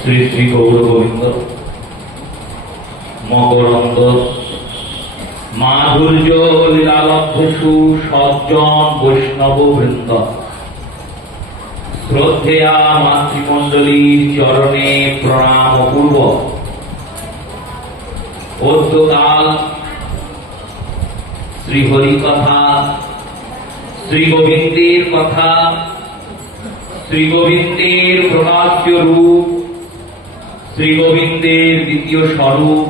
শ্রী শ্রী গৌর গোবিন্দ মকরন্দ মাধুর্য লীলালব্ধসু সজ্জন বৈষ্ণব বৃন্দ শ্রদ্ধেয়া মাতৃমণ্ডলীর চরণে প্রণাম পূর্ব অদ্যকাল শ্রীহরি কথা, শ্রী গোবিন্দের কথা, শ্রী গোবিন্দের প্রকাশ্য রূপ, শ্রী গোবিন্দের দ্বিতীয় স্বরূপ,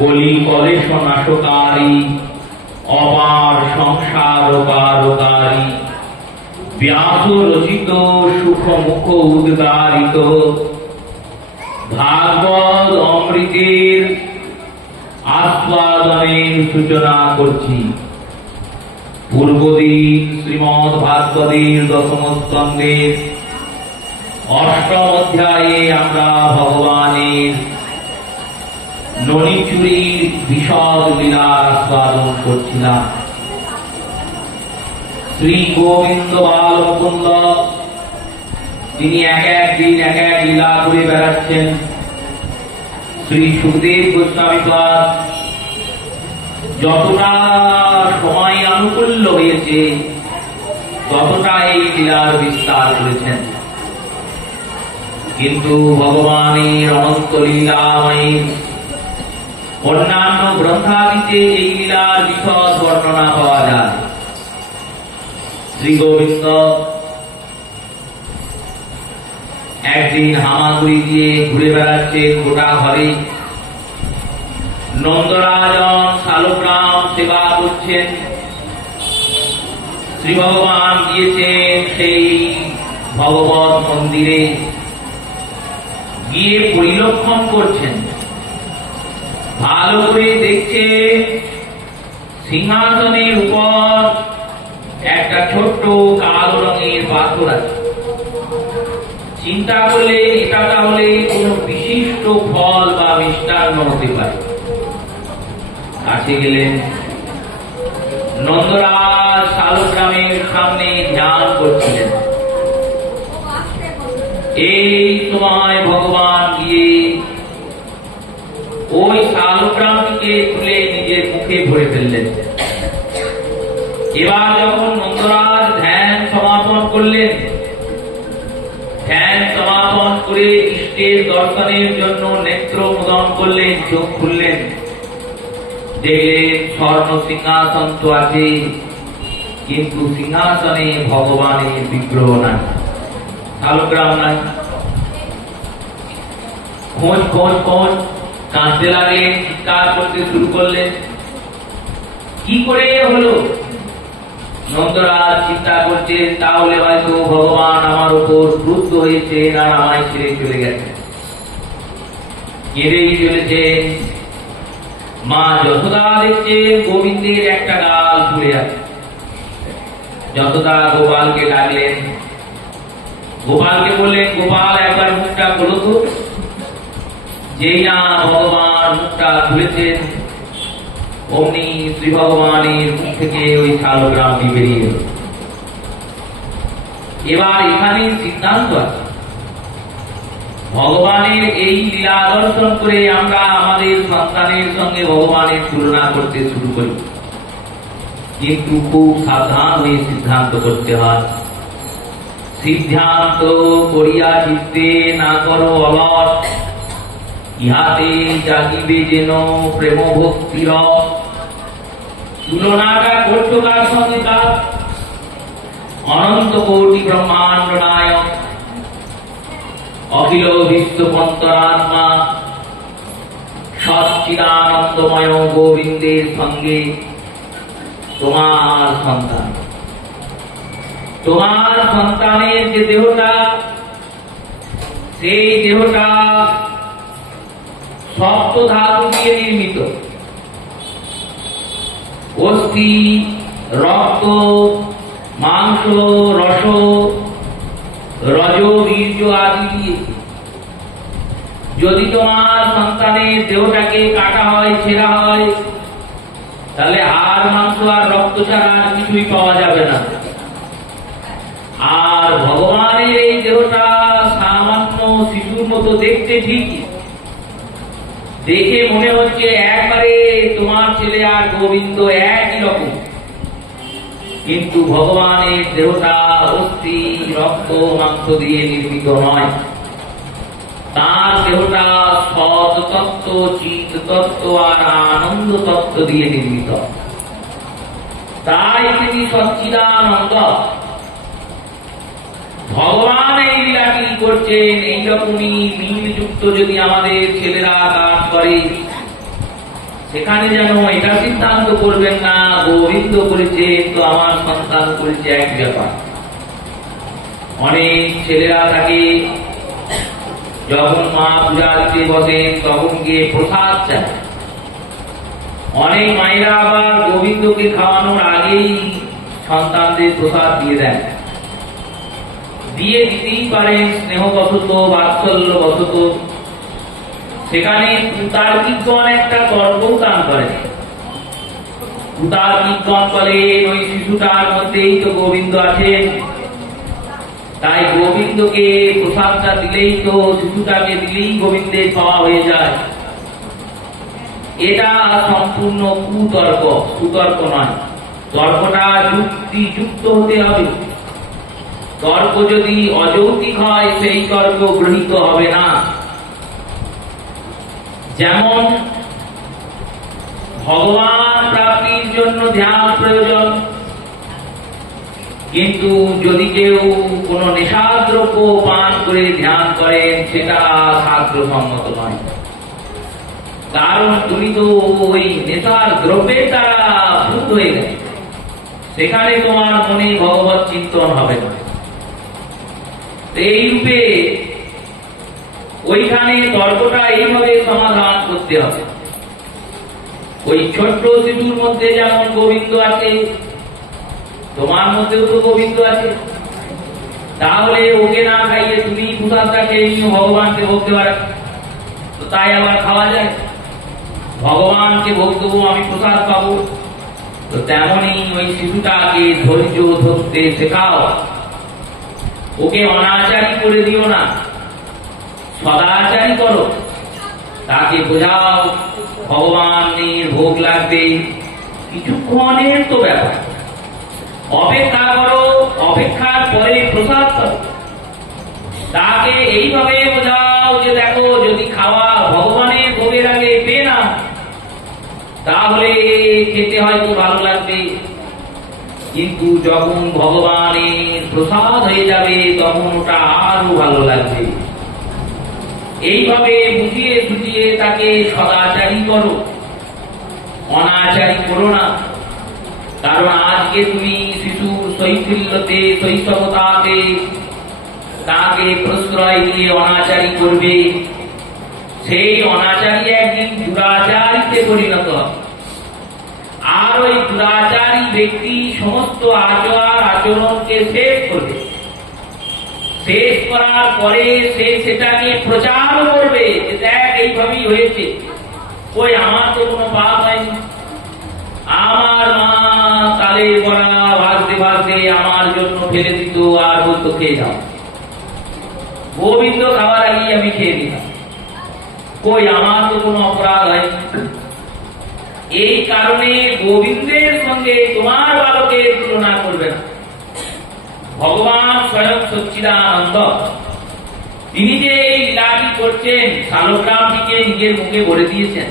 কলি কলেশ নাশকারী, অপার সংসারকারী, ব্যাস রচিত সুখ মুখ উদ্গারিত ভাগবত অমৃতের আস্বাদনের সূচনা করছি। পূর্বদিক শ্রীমদ ভাগবতের দশম স্কন্ধের অষ্টম অধ্যায়ে আমরা ভগবানের ননিচুরির বিশদ লীলার আস্বাদন করছিলাম। শ্রী গোবিন্দ বালমুকুন্দ তিনি এক এক দিন এক এক লীলা করে বেড়াচ্ছেন। শ্রী সুখদেব গোস্বামী পাদ যতটা সময় আনুকূল্য হয়েছে ততটা এই লীলার বিস্তার করেছেন, কিন্তু ভগবানের অনন্ত লীলাময় অন্যান্য গ্রন্থাদিতে এই লীলার বিশদ বর্ণনা পাওয়া যায়। শ্রী গোবিন্দ একদিন হামাগুড়ি দিয়ে ঘুরে বেড়াচ্ছে গোটা ঘরে। নন্দরাজন শালগ্রাম সেবা করছেন। শ্রী ভগবান গিয়েছেন সেই ভগবত মন্দিরে, গিয়ে পরিলক্ষণ করছেন। ভালো করে দেখছে সিংহাসনের উপর একটা ছোট্ট কালো রঙের পাথর আছে। চিন্তা করলে এটা তাহলে কোন বিশিষ্ট ফল বা মিষ্টান্ন হতে পারে। কাছে গেলেন, নন্দরাজ শালগ্রামের সামনে ধ্যান করছিলেন। এই সময় ভগবান গিয়ে ওই শালগ্রামটিকে তুলে নিজের মুখে ভরে ফেললেন। এবার যখন নন্দরাজ ধ্যান সমাপন করলেন, ধ্যান সমাপন করে ইষ্টের দর্শনের জন্য নেত্র মুদন করলেন, চোখ খুললেন, দেখলেন স্বর্ণ সিংহাসন তো আছে, কিন্তু সিংহাসনে ভগবানের বিগ্রহ নাই, শালগ্রাম নাই। খোঁজ খোঁজ খোঁজ কাঁদতে লাগলেন, চিৎকার করতে শুরু করলেন, কি করে হলো? নন্দরাজ চিন্তা করছেন তাহলে হয়তো ভগবান আমার উপর ক্রুদ্ধ হয়েছে আর আমায় ছেড়ে চলে গেছে। কেঁদেই চলেছেন। মা যশোদা দেখছেন গোবিন্দের একটা গাল পুড়ে আছে। যশোদা গোপালকে ডাকলেন, গোপালকে বললেন, গোপাল একবার মুখটা খোলো তো। যেই না ভগবান মুখটা খুলেছেন, অমনি শ্রী ভগবানের মুখ থেকে ওই শালগ্রামটি বেরিয়ে গেল। এবার এখানে সিদ্ধান্ত আছে, ভগবানের এই লীলা দর্শন করে আমরা আমাদের সন্তানের সঙ্গে ভগবানের তুলনা করতে শুরু করি, কিন্তু খুব সাবধান হয়ে সিদ্ধান্ত করতে হয়। সিদ্ধান্ত করিয়া চিত্তে না করো অলস, ইহাতে জাগিবে যেন প্রেম ভক্তির। তুলনাটা করছো কার সঙ্গে? তার অনন্ত কোটি ব্রহ্মাণ্ড নায়ক অখিল বিশ্ব পন্তরাত্মা সচ্চিদানন্দময় গোবিন্দের সঙ্গে তোমার সন্তান, তোমার সন্তানের যে দেহটা, সেই দেহটা সপ্ত ধাতু দিয়ে নির্মিত। অস্থি, রক্ত, মাংস, রস, রজ, বীর্য আদি দিয়ে। যদি তোমার সন্তানের দেহটাকে কাটা হয়, ছেঁড়া হয়, তাহলে হাড়, মাংস আর রক্ত ছাড়া কিছুই পাওয়া যাবে না। আর ভগবানের এই দেহটা সামান্য শিশুর মতো ঠিকই, দেখে মনে হচ্ছে একবারে তোমার ছেলে আর গোবিন্দ একই রকম, কিন্তু ভগবানের দেহটা অস্থি রক্ত মাংস দিয়ে নির্মিত নয়। তার দেহটা সৎ তত্ত্ব, চিৎ তত্ত্ব আর আনন্দ তত্ত্ব দিয়ে নির্মিত। তাই তিনি সচ্চিদানন্দ। ভগবান এই লীলাটি করছেন। এইরকমই মিলযুক্ত যদি আমাদের ছেলেরা কাজ করে, সেখানে যেন এটা সিদ্ধান্ত করবেন না গোবিন্দ করেছে তো আমার সন্তান করেছে, এক ব্যাপার। অনেক ছেলেরা থাকে যখন মা পূজা দিতে বসেন তখন গিয়ে প্রসাদ চায়। অনেক মায়েরা আবার গোবিন্দকে খাওয়ানোর আগেই সন্তানদের প্রসাদ দিয়ে দেন। দিয়ে দিতেই পারেন স্নেহবশত, বাৎসল্য বশত। সেখানে কুতার্কিকগণ একটা তর্কও দান করেন। কুতার্কিকগণ বলেন ওই শিশুটার মধ্যেই তো গোবিন্দ আছেন, তাই গোবিন্দকে প্রসাদটা দিলেই তো, শিশুটাকে দিলেই গোবিন্দের পাওয়া হয়ে যায়। এটা সম্পূর্ণ কুতর্ক, সুতর্ক নয়। তর্কটা যুক্তিযুক্ত হতে হবে। তর্ক যদি অযৌক্তিক হয় সেই তর্ক গৃহীত হবে না। যেমন ভগবান প্রাপ্তির জন্য ধ্যান প্রয়োজন, কিন্তু যদি কেউ কোন নেশাদ্রব্য পান করে ধ্যান করেন সেটা শাস্ত্রসম্মত নয়। কারণ তুমি তো ওই নেশার দ্রব্যের দ্বারা ভূত হয়ে গেছে, সেখানে তোমার মনে ভগবত চিন্তন হবে না। এই রূপে ওইখানে তর্কটা এইভাবে সমাধান করতে হবে। ওই ছোট্ট শিশুর মধ্যে যেমন গোবিন্দ আছে, তোমার মধ্যেও তো গোবিন্দ আছে, তাহলে ওকে না খাইয়ে তুমি প্রসাদটা খেয়ে নিয়ে ভগবানকে ভোগ দেওয়ার, তো তাই আবার খাওয়া যায়। ভগবানকে ভোগ দেবো, আমি প্রসাদ পাবো। তো তেমনি ওই শিশুটাকে ধৈর্য ধরতে শেখাও। ওকে অনাচারী করে দিও না, সদাচারী করো। তাকে বোঝাও ভগবানের ভোগ লাগবে, কিছুক্ষণের তো ব্যাপার, অপেক্ষা করো, অপেক্ষার পরে প্রসাদ পাবে। তাকে এইভাবে বোঝাও যে দেখো, যদি খাওয়া ভগবানের ভোগের আগে পেয়ে না, তাহলে খেতে হয়তো ভালো লাগবে, কিন্তু যখন ভগবানের প্রসাদ হয়ে যাবে তখন ওটা আরো ভালো লাগবে। এইভাবে বুঝিয়ে বুঝিয়ে তাকে সদাচারী করো, অনাচারী করো না। কারণ আজকে তুমি শিশুর শৈথিল্যতে, শৈশবতাতে তাকে প্রশ্রয় দিয়ে অনাচারী করবে, সেই অনাচারী একদিন দুরাচারীতে পরিণত হবে। আর ওই দুরাচারী ব্যক্তি সমস্ত আচার আচরণকে শেষ করবে। শেষ করার পরে সে সেটাকে প্রচার করবে যে দেখ এইভাবেই হয়েছে, ওই আমার তো কোনো পাপ হয়নি, আমার মা তালে বড়া ভাজতে ভাজতে আমার জন্য ফেলে দিত আর বলতো খেয়ে যাও, গোবিন্দ খাওয়ার আগেই আমি খেয়ে দিতাম, কই আমার তো কোনো অপরাধ হয়নি। এই কারণে গোবিন্দের সঙ্গে তোমার বালকের তুলনা করবে না। ভগবান স্বয়ং সচ্চিদানন্দ, তিনি যে এই লীলাটি করছেন, শালগ্রামটিকে নিজের মুখে ভরে দিয়েছেন।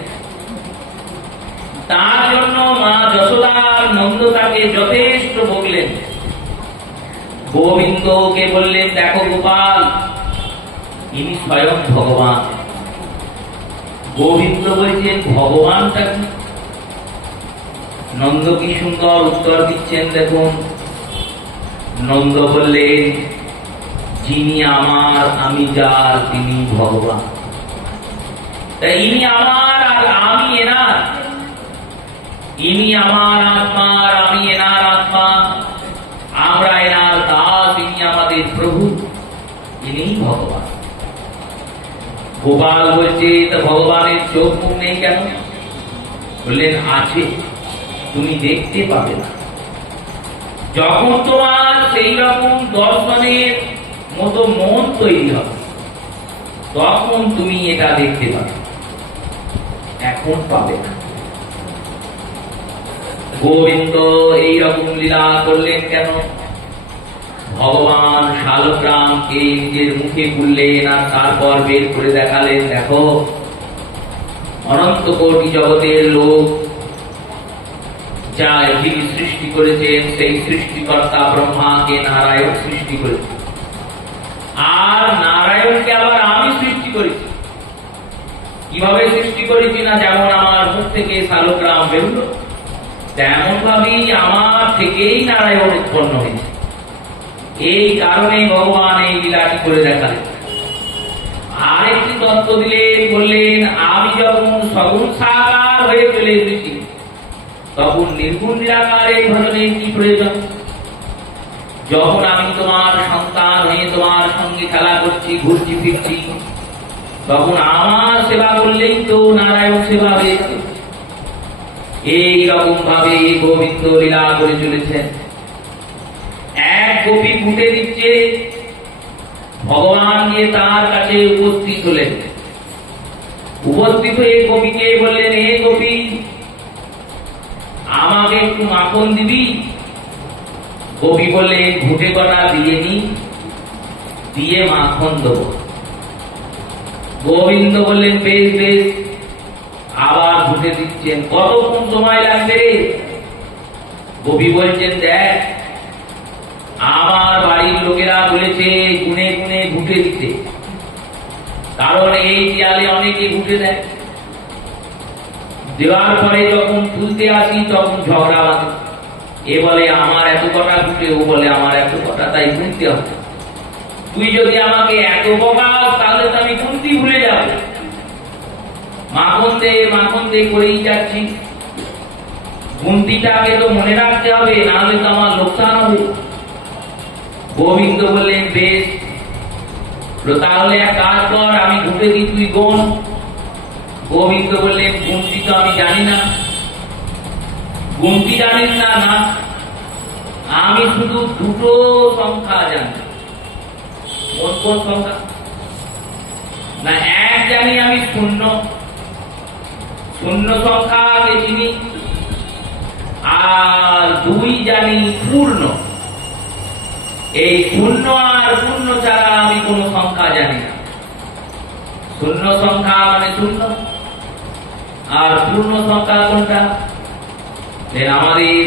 তার জন্য মা যশোদার নন্দ তাকে যথেষ্ট বললেন। গোবিন্দকে বললেন দেখো গোপাল, ইনি স্বয়ং ভগবান। গোবিন্দ বলছেন ভগবানটা কি? নন্দ কি সুন্দর উত্তর দিচ্ছেন দেখুন। নন্দ বললেন যিনি আমার, আমি যার, তিনি ভগবান। তাই ইনি আমার আর আমি এনার, ইনি আমার আত্মা আর আমি এনার আত্মা, আমরা এনার দাস, ইনি আমাদের প্রভু, ইনি ভগবান। গোপাল বলছে তা ভগবানের চোখ মুখ নেই কেন? বললেন আছে, তুমি দেখতে পাবে না। যখন তোমার সেই রকম দর্শনের মতো মন তৈরি হবে, তখন তুমি এটা দেখতে পাবে, এখন পাবে না। গোবিন্দ এইরকম লীলা করলেন কেন? ভগবান শালগ্রামকে নিজের মুখে তুললেন আর তারপর বের করে দেখালেন, দেখো অনন্ত কোটি জগতের লোক যা যিনি সৃষ্টি করেছেন সেই সৃষ্টিকর্তা ব্রহ্মাকে নারায়ণ সৃষ্টি করেছেন, আর নারায়ণকে আবার আমি সৃষ্টি করেছি। কিভাবে সৃষ্টি করেছি? না যেমন আমার মুখ থেকে শালগ্রাম বেরোল, তেমন ভাবেই আমার থেকেই নারায়ণ উৎপন্ন হয়েছে। এই কারণে ভগবান এই লীলাটি করে দেখালেন। আরেকটি তত্ত্ব দিলেন, বললেন আমি যখন সগুণ সাকার হয়ে চলে এসেছি তখন নির্গুণ নিরাকার এই ভজনের কি প্রয়োজন? যখন আমি তোমার সন্তান হয়ে তোমার সঙ্গে খেলা করছি, ঘুরছি ফিরছি, তখন আমার সেবা করলেই তো নারায়ণ সেবা হয়েছে। এইরকম ভাবে গোবিন্দ লীলা করে চলেছেন। এক গোপী ফুটে দিচ্ছে, ভগবান গিয়ে তার কাছে উপস্থিত হলেন। উপস্থিত হয়ে গোপীকে বললেন, হে গোপী, আমাকে একটু মাখন দিবি? গোপী বললেন, ঘুটে কটা দিয়ে নি, দিয়ে মাখন দেব। গোবিন্দ বললেন, বেশ বেশ। আবার ঘুটে দিচ্ছেন, কতক্ষণ সময় লাগবে রে? গোপী বলছেন, দেখ আমার বাড়ির লোকেরা বলেছে গুনে গুনে ঘুটে দিতে, কারণ এই দেয়ালে অনেকে ঘুটে দেয়। দেওয়ার পরে যখন তুলতে আসি তখন ঝগড়া বাঁধে, এ বলে আমার এত কটা ঘুটে, ও বলে আমার এত কটা, তাই গুনতে হবে। তুই যদি আমাকে এত বকাস তাহলে তো আমি গুনতি ভুলে যাব। মাখন দে করেই যাচ্ছি, গুনতিটাকে তো মনে রাখতে হবে, নাহলে তো আমার লোকসান হবে। গোবিন্দ বললেন, বেশ তাহলে এক কাজ কর, আমি ঘুটে দিই, তুই গোন। গোবিন্দ বললেন, গুনতি তো আমি জানি না। গুনতি জানিস না? না, আমি শুধু দুটো সংখ্যা জানি। কোন কোন সংখ্যা? না, এক জানি আমি শূন্য, শূন্য সংখ্যাকে চিনি, আর দুই জানি পূর্ণ। এই শূন্য আর পূর্ণ ছাড়া আমি কোন সংখ্যা জানি না। শূন্য সংখ্যা মানে শূন্য, আর পূর্ণ সংখ্যা কোনটা? আমাদের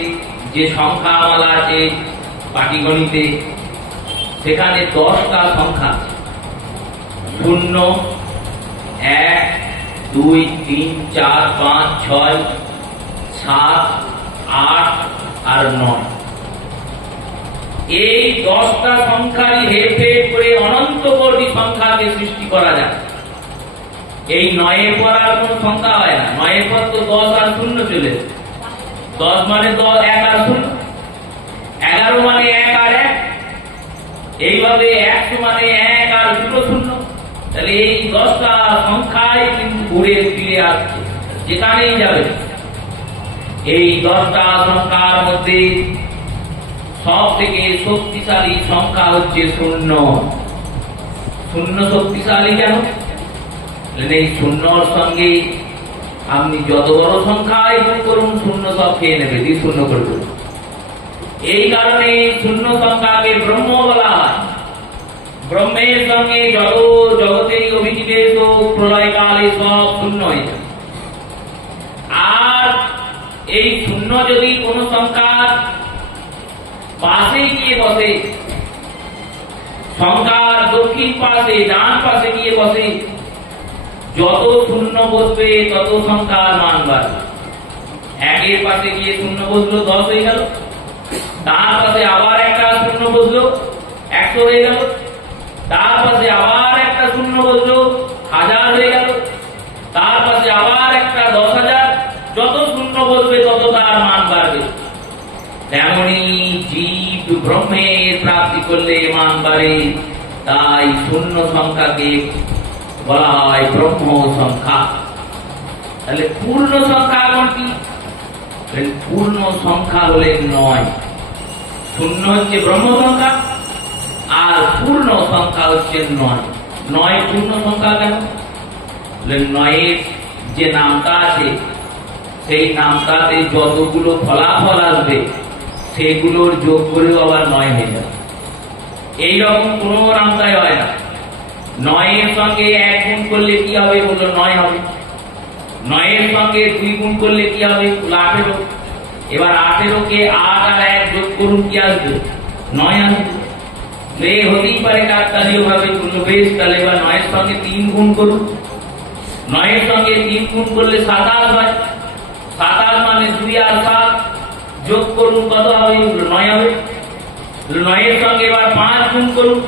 যে সংখ্যা মালা আছে পাটিগণিতে, সেখানে 10টা সংখ্যা, 0, 1, 2, 3, 4, 5, 6, 7, 8 আর 9। এই 10টা সংখ্যারই হেরফের করে অনন্ত কোটি সংখ্যাকে সৃষ্টি করা যায়। এই 9-এর পর আর কোন সংখ্যা হয় না। 9-এর পর তো 10 আর 0 চলে। 10 মানে 10, 1 আর 0, 11 মানে 1 আর 1, এইভাবে 100 মানে 1 আর 0 0। তাহলে এই 10টা সংখ্যায় কিন্তু ঘুরে ফিরে আসছে, যেখানেই যাবে। এই 10টা সংখ্যার মধ্যে সব থেকে শক্তিশালী সংখ্যা হচ্ছে 0। 0 শক্তিশালী কেন? এই 0-র সঙ্গে আপনি যত বড় সংখ্যায় যোগ করুন, 0 সব খেয়ে নেবে, 0 করে দেবে। এই কারণে 0 সংখ্যাকে ব্রহ্ম বলা হয়। ব্রহ্মের সঙ্গে যত জগতের অভিনিবেশ ও প্রলয়কালে সব শূন্য হয়ে যায়। আর এই 0 যদি কোন সংখ্যার পাশে গিয়ে বসে, সংখ্যার দক্ষিণ পাশে ডান পাশে গিয়ে বসে, যত 0 বসবে তত সংখ্যার মান বাড়বে। 1-এর পাশে গিয়ে 0 বসলো, 10 হয়ে গেল। তার পাশে আবার একটা 0 বসলো, 100 হয়ে গেল। তার পাশে আবার একটা 0 বসলো, 1000 হয়ে গেল। তার পাশে আবার একটা 10,000। যত 0 বসবে তত তার মান বাড়বে। তেমনি জীব ব্রহ্মের প্রাপ্তি করলে মান বাড়ে। তাই 0 সংখ্যাকে বলা হয় ব্রহ্ম সংখ্যা। তাহলে পূর্ণ সংখ্যা কোনটি? পূর্ণ সংখ্যা হলে 9। 0 হচ্ছে ব্রহ্ম সংখ্যা, আর পূর্ণ সংখ্যা হচ্ছে 9। নয় পূর্ণ সংখ্যা কেন? নয়ের যে নামটা আছে সেই নামটাতে যতগুলো ফলাফল আসবে সেগুলোর যোগ করেও আবার নয় হয়ে যাবে। এইরকম কোন নামটাই হয় না। নয়ের সঙ্গে 1 গুণ করলে কি হবে? বললো 9 হবে। নয়ের সঙ্গে 2 গুণ করলে কি হবে? 18। এবার 18কে 8 আর 1 যোগ করুন, কি আসবে? 9 আসবে। হতেই পারে কাকতালীয় ভাবে। বেশ, তাহলে এবার 9-এর সঙ্গে 3 গুণ করুন। 9-এর সঙ্গে 3 গুণ করলে 27 হয়। 27 মানে 2 আর 7 যোগ করুন, কত হবে? 9 হবে। 9-এর সঙ্গে এবার 5 গুণ করুন।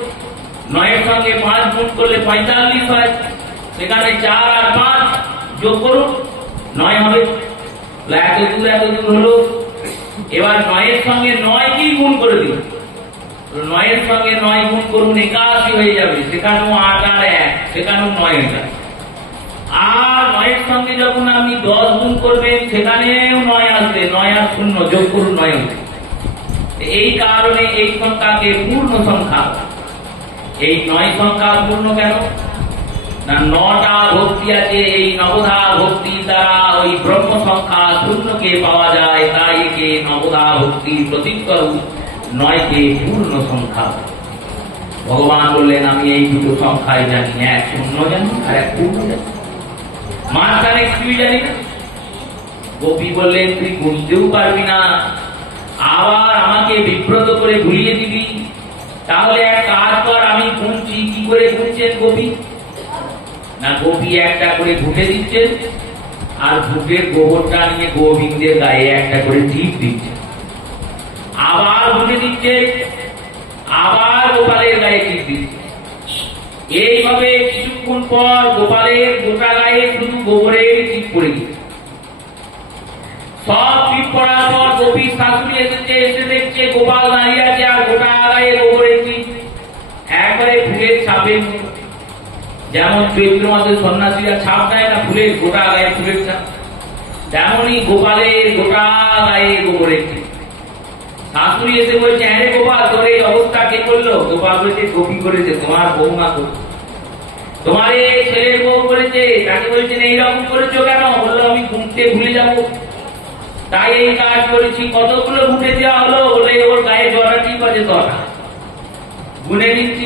9-এর সঙ্গে 5 গুণ করলে 45 হয়। সেখানে 4 আর 5 যোগ করুন, 9 হবে। এত দূর হলো। এবার 9-এর সঙ্গে 9 কি গুণ করে দিন। 9-এর সঙ্গে 9 গুণ করুন, 81 হয়ে যাবে। সেখানেও 8 আর 1, সেখানেও 9 হয়ে যাবে। আর 9-এর সঙ্গে যখন আপনি 10 গুণ করবেন সেখানেও 9 আসবে। 9 আর 0 যোগ করুন, 9 হবে। এই কারণে এই সংখ্যাকে পূর্ণ সংখ্যা। এই 9 সংখ্যা পূর্ণ কেন? না, 9টা ভক্তি আছে। এই নবধা ভক্তির দ্বারা ওই ব্রহ্ম সংখ্যা শূন্যকে পাওয়া যায়। তাই একে নবধা ভক্তির প্রতীকরূপ, 9কে পূর্ণ সংখ্যা। ভগবান বললেন, আমি এই দুটো সংখ্যাই জানি, 1 শূন্য জানি আর 1 পূর্ণ জানি, মাঝখানে কিছুই জানি না। গোপী বললেন, তুই বুঝতেও পারবি না, আবার আমাকে বিব্রত করে ভুলিয়ে দিবি। তাহলে এক কাজ কর, আমি গুনছি। কি করে গুনছেন গোপী? না, গোপী একটা করে ঘুটে দিচ্ছেন, আর ঘুটের গোবরটা নিয়ে গোবিন্দের গায়ে একটা করে টিপ দিচ্ছে। আবার ঘুটে দিচ্ছে, আবার গোপালের গায়ে টিপ দিচ্ছে। এইভাবে কিছুক্ষণ পর গোপালের গোটা গায়ে শুধু গোবরের টিপ পড়ে গেছে। সব টিপ পড়ার পর গোপীর শাশুড়ি এসেছে, এসে দেখছে গোপাল দাঁড়িয়ে আছে আর গোটা গায়ে গোবরের টিপ, একবারে ফুলের ছাপের মতো। যেমন চৈত্র মাসে সন্ন্যাসীরা ছাপ দেয় না, ফুলের গোটা গায়ে ফুলের ছাপ, তেমনই গোপালের গোটা গায়ে গোবরের টিপ। শাশুড়ি এসে বলছে, হ্যাঁ রে গোপাল, তোর এই অবস্থা কে করলো? গোপাল বলছে, গোপী করেছে, তোমার বৌমা করেছে, তোমার এই ছেলের বউ করেছে। তাকে বলছেন, এইরকম করেছো কেন? বললো, আমি ঘুমতে ভুলে যাব, তাই এই কাজ করেছি। কতগুলো ঘুটে দেওয়া হলো? বলে, ওর গায়ে জটা টিপ আছে, 10টা গুনে নিচ্ছি,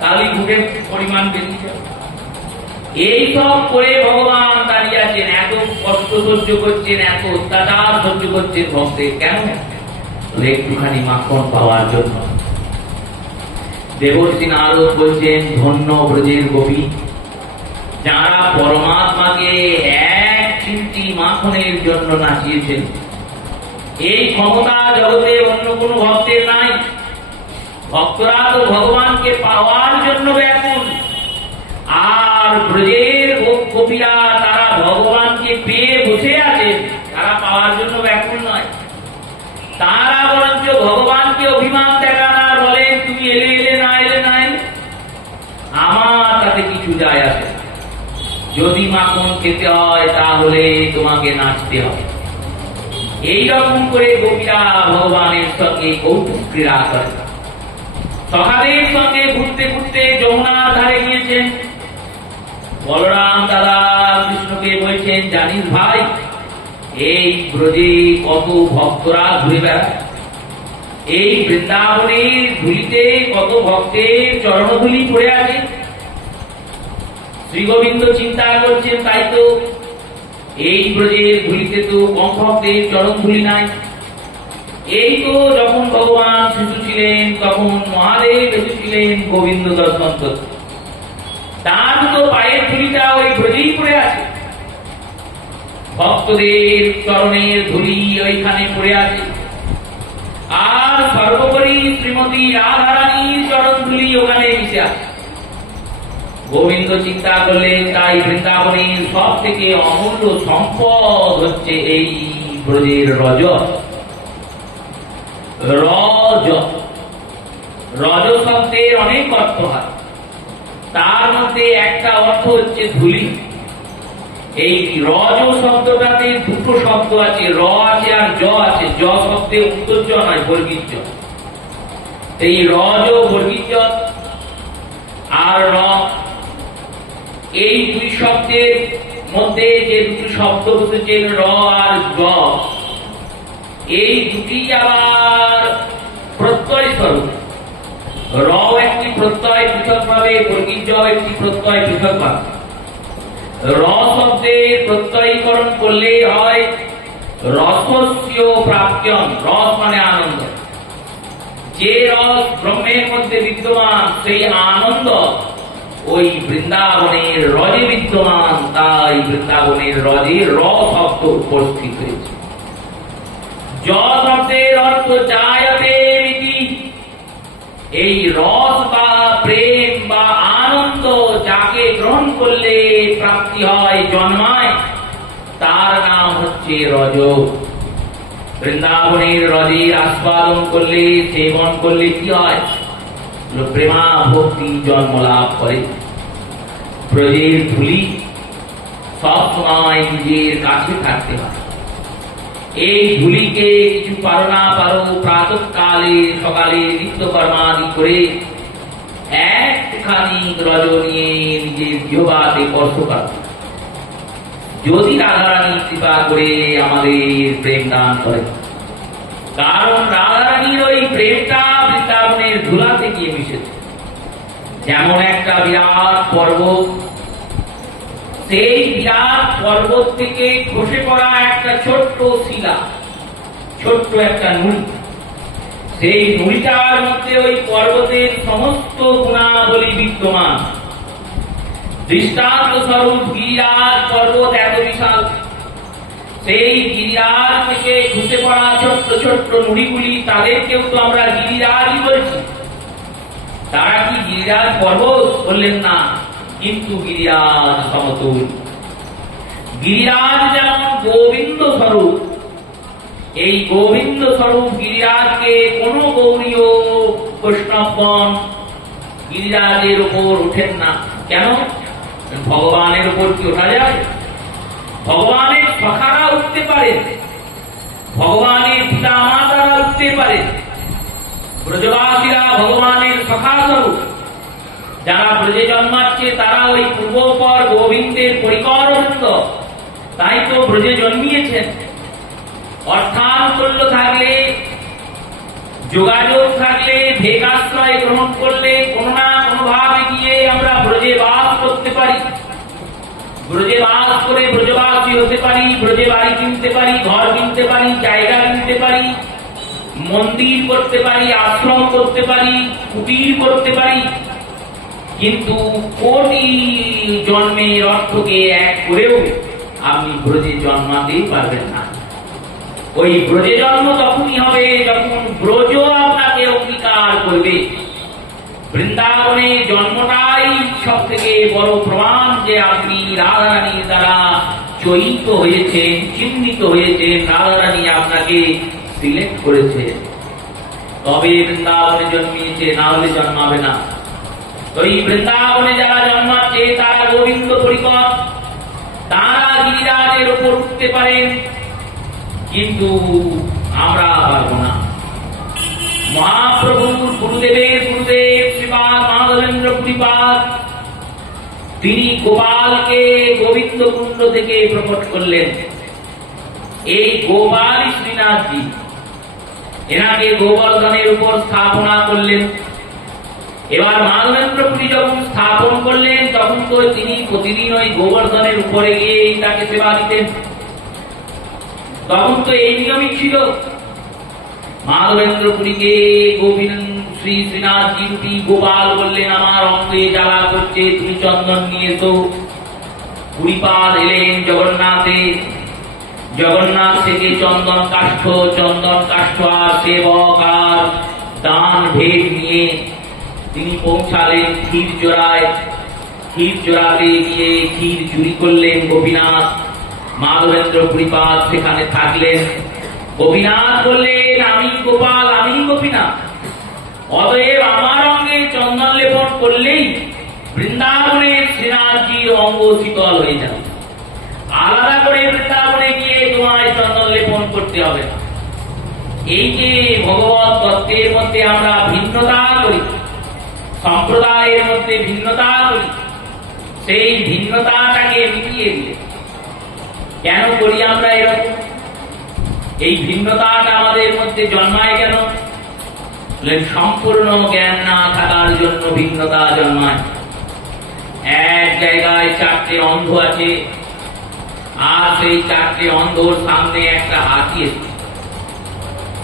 তাহলে ঘুটের পরিমাণ বেশি যাবে। এইসব করে ভগবান দাঁড়িয়ে আছেন, এত কষ্ট সহ্য করছেন, এত অত্যাচার সহ্য করছেন ভক্তের। কেন? একটুখানি মাখন পাওয়ার জন্য। দেবর্ষি নারদ বলছেন, ধন্য ব্রজের গোপী, যারা পরমাত্মাকে এক চিমটি মাখনের জন্য নাচিয়েছেন। এই ক্ষমতা জগতে অন্য কোন ভক্তের নাই। ভক্তরা তো ভগবানকে পাওয়ার জন্য ব্যাকুল, আর ব্রজের গোপীরা তারা ভগবানকে পেয়ে বসে আছে, তারা পাওয়ার জন্য ব্যাকুল নয়। তারা বরঞ্চ ভগবানকে অভিমান দেখান আর বলে, তুমি এলে এলে, না এলে না এলে, আমার তাতে কিছু যায় আসে। যদি মাখন খেতে হয় তাহলে তোমাকে নাচতে হবে। এইরকম করে গোপীরা ভগবানের সঙ্গে কৌতুক ক্রীড়া করে। সখাদের সঙ্গে ঘুরতে ঘুরতে যমুনার ধারে গিয়েছেন। বলরাম দাদা কৃষ্ণকে বলছেন, জানিস ভাই, এই ব্রজে কত ভক্তরা ঘুরে বেড়ায়, এই বৃন্দাবনের ধুলিতে কত ভক্তের চরণধুলি পড়ে আছে। শ্রী গোবিন্দ চিন্তা করছেন, তাই তো এই ব্রজের ধুলিতে তো কম ভক্তের চরণধুলি নাই। এই তো যখন ভগবান শিশু ছিলেন তখন মহাদেব এসেছিলেন গোবিন্দ দর্শন করতে, তার তো পায়ের ধুলিটা ওই ব্রজেই পড়ে আছে। ভক্তদের চরণের ধুলি ওইখানে পড়ে আছে, আর সর্বোপরি শ্রীমতী রাধারানীর চরণ ধুলি ওখানে মিশে আছে। গোবিন্দ চিন্তা করলেন, তাই বৃন্দাবনের সব থেকে অমূল্য সম্পদ হচ্ছে এই ব্রজের রজ। রজ শব্দের অনেক অর্থ হয়, তার মধ্যে একটা অর্থ হচ্ছে ধুলি। এই রজ শব্দটাতে দুটো শব্দ আছে, র আছে আর জ আছে। জ শব্দে উত্তর জ নয়, বর্গীর জ। এই রজ বর্গীর জ আর র এই দুই শব্দের মধ্যে যে দুটি শব্দ বসেছে র আর জ, এই দুটি আবার প্রত্যয় স্বরূপ। র একটি প্রত্যয় পৃথক ভাবে, বর্গীয় জ একটি প্রত্যয় পৃথক ভাবে। র শব্দের প্রত্যয়ীকরণ করলে হয় রসস্য প্রাপ্যম, রস মানে আনন্দ। যে রস ব্রহ্মের মধ্যে বিদ্যমান সেই আনন্দ ওই বৃন্দাবনের রজে বিদ্যমান, তাই বৃন্দাবনের রজে র শব্দ উপস্থিত হয়েছে। জ শব্দের অর্থ জায়তে ইতি, এই রস বা প্রেম বা আনন্দ যাকে গ্রহণ করলে প্রাপ্তি হয়, জন্মায়, তার নাম হচ্ছে রজ। বৃন্দাবনের রজের আস্বাদন করলে, সেবন করলে কি হয়? প্রেমা ভক্তি জন্ম লাভ করে। ব্রজের ধুলি সব সময় নিজের কাছে থাকতে হয়। এই ধুলিকে কিছু পারো না পারো, প্রাতঃকালে সকালে নিত্যকর্মাদি করে একখানি রজ নিয়ে নিজের জিহ্বাতে স্পর্শ করা। যদি রাধারানী কৃপা করে আমাদের প্রেম দান করে, কারণ রাধারানীর ওই প্রেমটা বৃন্দাবনের ধুলাতে গিয়ে মিশেছে। যেমন একটা বিরাট পর্বত, সেই বিরাট পর্বত থেকে খসে পড়া একটা ছোট্ট শিলা, ছোট্ট একটা নুড়ি, সেই নুড়িটার মধ্যে ওই পর্বতের সমস্ত গুণাবলী বিদ্যমান। দৃষ্টান্ত স্বরূপ গিরিরাজ পর্বত এত বিশাল, সেই গিরিরাজ থেকে খসে পড়া ছোট্ট ছোট্ট নুড়িগুলি, তাদেরকেও তো আমরা গিরিরাজই বলছি। তারা কি গিরিরাজ পর্বত? বললেন না, কিন্তু গিরিরাজ সমতুল। গিরিরাজ যেমন গোবিন্দ স্বরূপ, এই গোবিন্দ স্বরূপ গিরিরাজকে কোন গৌরীয় বৈষ্ণবগণ গিরিরাজের উপর ওঠেন না। কেন? ভগবানের উপর কি ওঠা যায়? ভগবানের সখারা উঠতে পারে, ভগবানের পিতা মাতারা উঠতে পারে। ব্রজবাসীরা ভগবানের সখা স্বরূপ, যারা ব্রজে জন্মাচ্ছে তারা ওই পূর্বপর গোবিন্দের পরিকর বৃন্দ, তাই তো ব্রজে জন্মিয়েছেন। অর্থানুকূল্য থাকলে, যোগাযোগ থাকলে, ভেদাশ্রয় গ্রহণ করলে কোনো না কোনো ভাবে গিয়ে আমরা ব্রজে বাস করতে পারি। ব্রজে বাস করে ব্রজবাসী হতে পারি, ব্রজে বাড়ি কিনতে পারি, ঘর কিনতে পারি, জায়গা কিনতে পারি, মন্দির করতে পারি, আশ্রম করতে পারি, কুটির করতে পারি। কিন্তু কোটি জন্মের অর্থকে এক করেও আপনি ব্রজে জন্মাতে পারবেন না। ওই ব্রজে জন্ম তখনই হবে যখন ব্রজ আপনাকে অঙ্গীকার করবে। বৃন্দাবনে জন্মটাই সব থেকে বড় প্রমাণ যে আপনি রাধারানীর দ্বারা চয়িত হয়েছেন, চিহ্নিত হয়েছেন, রাধারানী আপনাকে সিলেক্ট করেছে, তবে বৃন্দাবনে জন্মিয়েছে, না হলে জন্মাবে না। তো এই বৃন্দাবনে যারা জন্মাচ্ছে তারা গোবিন্দ পরিকর, তারা গিরিরাজের উপর উঠতে পারেন, কিন্তু আমরা পারবো না। মহাপ্রভু গুরুদেবের গুরুদেব শ্রীপাদ মাধবেন্দ্র পুরীপাদ, তিনি গোপালকে গোবিন্দ কুণ্ড থেকে প্রকট করলেন। এই গোপাল শ্রীনাথজি, এনাকে গোবর্ধনের উপর স্থাপনা করলেন। এবার মাধবেন্দ্র পুরী যখন স্থাপন করলেন, তখন তো তিনি প্রতিদিন ওই গোবর্ধনের উপরে গিয়ে তাকে সেবা দিতেন। তখন তো এই নিয়মই ছিল। মাধবেন্দ্র পুরীকে গোবিন্দ শ্রী শ্রীনাথজি রূপী গোপাল বললেন, আমার অঙ্গে জ্বালা করছে, তুমি চন্দন নিয়ে এসো। পুরীপাদ এলেন জগন্নাথে, জগন্নাথ থেকে চন্দন কাষ্ঠ আর সেবক আর দান ভেট নিয়ে তিনি পৌঁছালেন ক্ষীরচোরায়। ক্ষীরচোরাতে গিয়ে ক্ষীর চুরি করলেন গোপীনাথ। মাধবেন্দ্র পুরীপাদ সেখানে থাকলেন। গোপীনাথ বললেন, আমি গোপাল, আমি গোপীনাথ, অতএব আমার অঙ্গে চন্দন লেপন করলেই বৃন্দাবনের শ্রীনাথজির অঙ্গ শীতল হয়ে যাবে। আলাদা করে বৃন্দাবনে গিয়ে তোমায় চন্দন লেপন করতে হবে না। এই যে ভগবত তত্ত্বের মধ্যে আমরা ভিন্নতা করি, সম্প্রদায়ের মধ্যে ভিন্নতা করি, সেই ভিন্নতাটাকে মিটিয়ে দিলেন। কেন করি আমরা এরকম? এই ভিন্নতাটা আমাদের মধ্যে জন্মায় কেন? সম্পূর্ণ জ্ঞান না থাকার জন্য ভিন্নতা জন্মায়। এক জায়গায় চারটে অন্ধ আছে, আর সেই চারটে অন্ধর সামনে একটা হাতি এসেছে।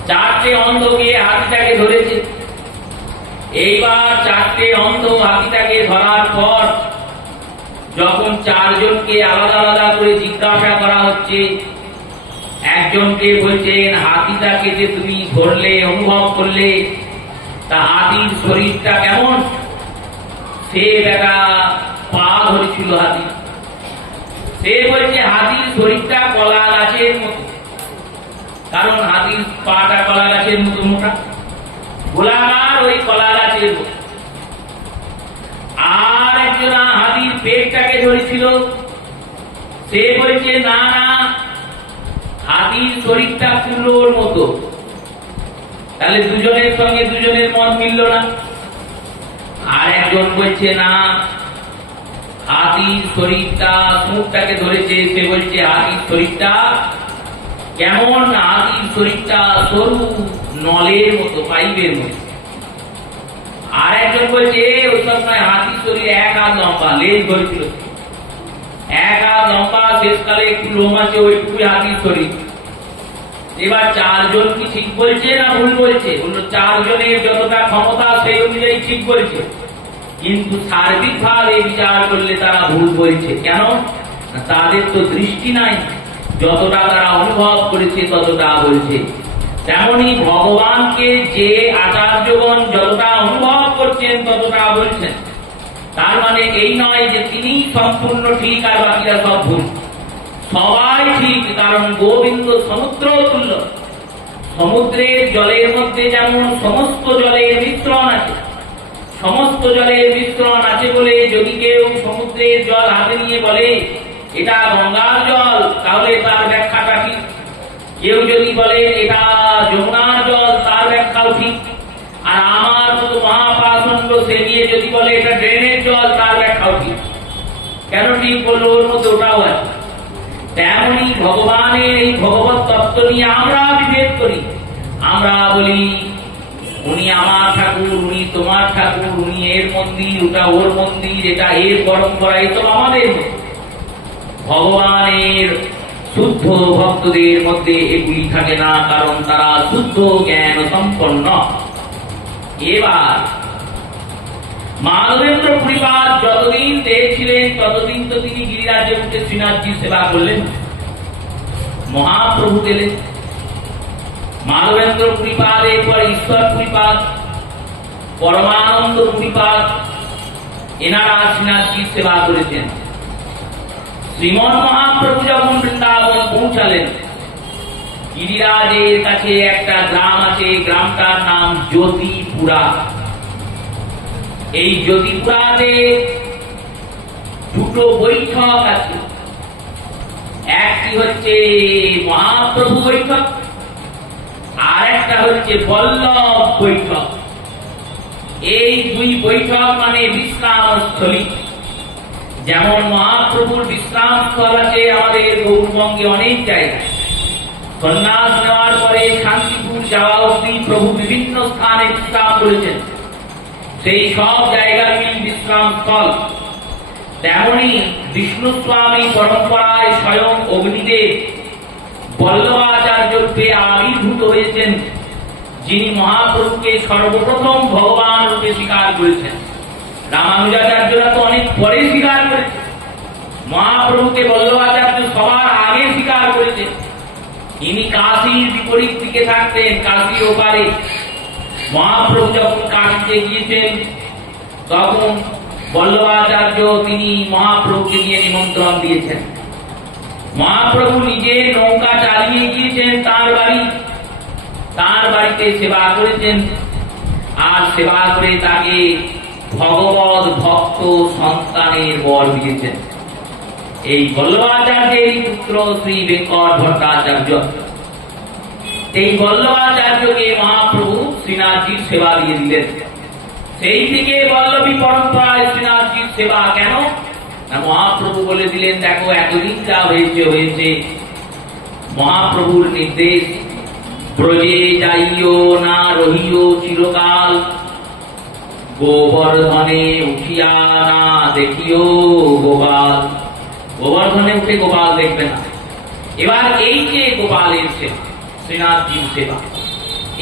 চারটে অন্ধকে হাতিটাকে ধরেছে। এইবার চারটে অন্ধ হাতিটাকে ধরার পর যখন চারজনকে আলাদা আলাদা করে জিজ্ঞাসা করা হচ্ছে, একজনকে বলছেন হাতিটাকে যে তুমি ধরলে, অনুভব করলে, তা হাতির শরীরটা কেমন? সে বেটা পা ধরেছিল হাতি। সে বলছে হাতির শরীরটা কলা গাছের মতো, কারণ হাতির পাটা কলা গাছের মতো মোটা, গোলাকার ওই কলা গাছের মতো। আর একজন হাতির পেটটাকে ধরেছিল, সে বলছে না না, হাতির শরীরটা কুলোর মতো। তাহলে দুজনের সঙ্গে দুজনের মত মিলল না। আর একজন বলছে না, হাতির শরীরটা, মুখটাকে ধরেছে, সে বলছে হাতির শরীরটা কেমন? হাতির শরীরটা সরু নলের মতো, পাইপের মতো। আর একজন বলছে ওইসব নয়, হাতির শরীর এক হাত লম্বা, লেজ ধরেছিল, এক হাত লম্বা, শেষকালে একটু লোম আছে, ওইটুকুই হাতির শরীর। এবার চারজন কি ঠিক বলছে না ভুল বলছে? বললো চারজনের যতটা ক্ষমতা সেই অনুযায়ী ঠিক বলছে, কিন্তু সার্বিক ভাবে বিচার করলে তারা ভুল বলছে। কেন? তাদের তো দৃষ্টি নাই, যতটা তারা অনুভব করেছে ততটা বলছে। তেমনি ভগবানকে যে আচার্যগণ যতটা অনুভব করছেন ততটা বলছেন। তার মানে এই নয় যে তিনি সম্পূর্ণ ঠিক আর বাকিরা সব ভুল। সবাই ঠিক, কারণ গোবিন্দ সমুদ্র তুল্য। সমুদ্রের জলের মধ্যে যেমন সমস্ত জলের মিশ্রণ আছে, সমস্ত জলের মিশ্রণ আছে বলে যদি কেউ সমুদ্রের জল হাতে নিয়ে বলে এটা গঙ্গার জল, তাহলে তার ব্যাখ্যাটা ঠিক। কেউ যদি বলে এটা যমুনার জল, তার ব্যাখ্যাও ঠিক। আর আমার মতো মহাপাষণ্ড সে নিয়ে যদি বলে এটা ড্রেনের জল, তার ব্যাখ্যাও ঠিক। কেন ঠিক বললো? ওর মধ্যে ওটাও আছে। তেমনি ভগবানের এই ভগবত তত্ত্ব নিয়ে আমরা বিভেদ করি। আমরা বলি উনি আমার ঠাকুর, উনি তোমার ঠাকুর, উনি এর মন্দির, ওটা ওর মন্দির, এটা এর পরম্পরা, এই তো আমাদের। ভগবানের শুদ্ধ ভক্তদের মধ্যে এগুলি থাকে না, কারণ তারা শুদ্ধ জ্ঞান সম্পন্ন। এবার মাধবেন্দ্র পুরীপাদ যতদিন দেখছিলেন ততদিন তো তিনি গিরিরাজে উঠে শ্রীনাথজির সেবা করলেন। মহাপ্রভু গেলেন, মাধবেন্দ্র পুরীপাদ, এরপর ঈশ্বর পুরীপাদ, পরমানন্দ পুরীপাদ, এনারা শ্রীনাথজির সেবা করেছেন। শ্রীমন মহাপ্রভু যখন বৃন্দাবন পৌঁছালেন, গিরিরাজের কাছে একটা গ্রাম আছে, গ্রামটার নাম জ্যোতিপুরা। এই জ্যোতিপুরাতে দুটো বৈঠক আছে, একটি হচ্ছে মহাপ্রভু বৈঠক, আর একটা হচ্ছে বল্লভ বৈঠক। এই দুই বৈঠক মানে বিশ্রামস্থলী। যেমন মহাপ্রভুর বিশ্রাম স্থল আছে আমাদের গৌরবঙ্গে অনেক জায়গায়। সন্ন্যাস নেওয়ার পরে শান্তিপুর যাওয়া অবধি প্রভু বিভিন্ন স্থানে বিশ্রাম করেছেন, সেই সব জায়গাগুলি বিশ্রাম স্থল। তেমনি বিষ্ণু স্বামী পরম্পরায় স্বয়ং অগ্নিদেব বল্লভাচার্য রূপে আবির্ভূত হয়েছেন, যিনি মহাপ্রভুকে সর্বপ্রথম ভগবান রূপে স্বীকার করেছেন। রামানুজাচার্যরা তো অনেক পরে স্বীকার করেছে, মহাপ্রভুকে বল্লভাচার্য সবার আগে স্বীকার করেছেন। ইনি কাশীর বিপরীত দিকে থাকতেন, কাশীর ওপারে। মহাপ্রভু যখন কাশীতে গিয়েছেন তখন বল্লভাচার্য তিনি মহাপ্রভুকে নিয়ে নিমন্ত্রণ দিয়েছেন। মহাপ্রভু নিজে নৌকা চালিয়ে গিয়েছেন তার বাড়িতে সেবা করেছেন, আর সেবা করে তাকে ভগবত ভক্ত সন্তানের বর দিয়েছেন। এই বল্লভাচার্যের পুত্র শ্রী বেঙ্কট ভট্টাচার্য। এই বল্লভাচার্যকে মহাপ্রভু শ্রীনাথজির সেবা দিয়ে দিলেন। সেই থেকে বল্লভী পরম্পরায় শ্রীনাথজির সেবা। কেন? না মহাপ্রভু বলে দিলেন, দেখো এতদিন যা হয়েছে হয়েছে, মহাপ্রভুর নির্দেশ, ব্রজে যাইও না রহিও চিরকাল, গোবর্ধনে উঠিয়া না দেখিও গোপাল। গোবর্ধনে উঠে গোপাল দেখবে না। এবার এই যে গোপালের সেবা, শ্রীনাথজির সেবা,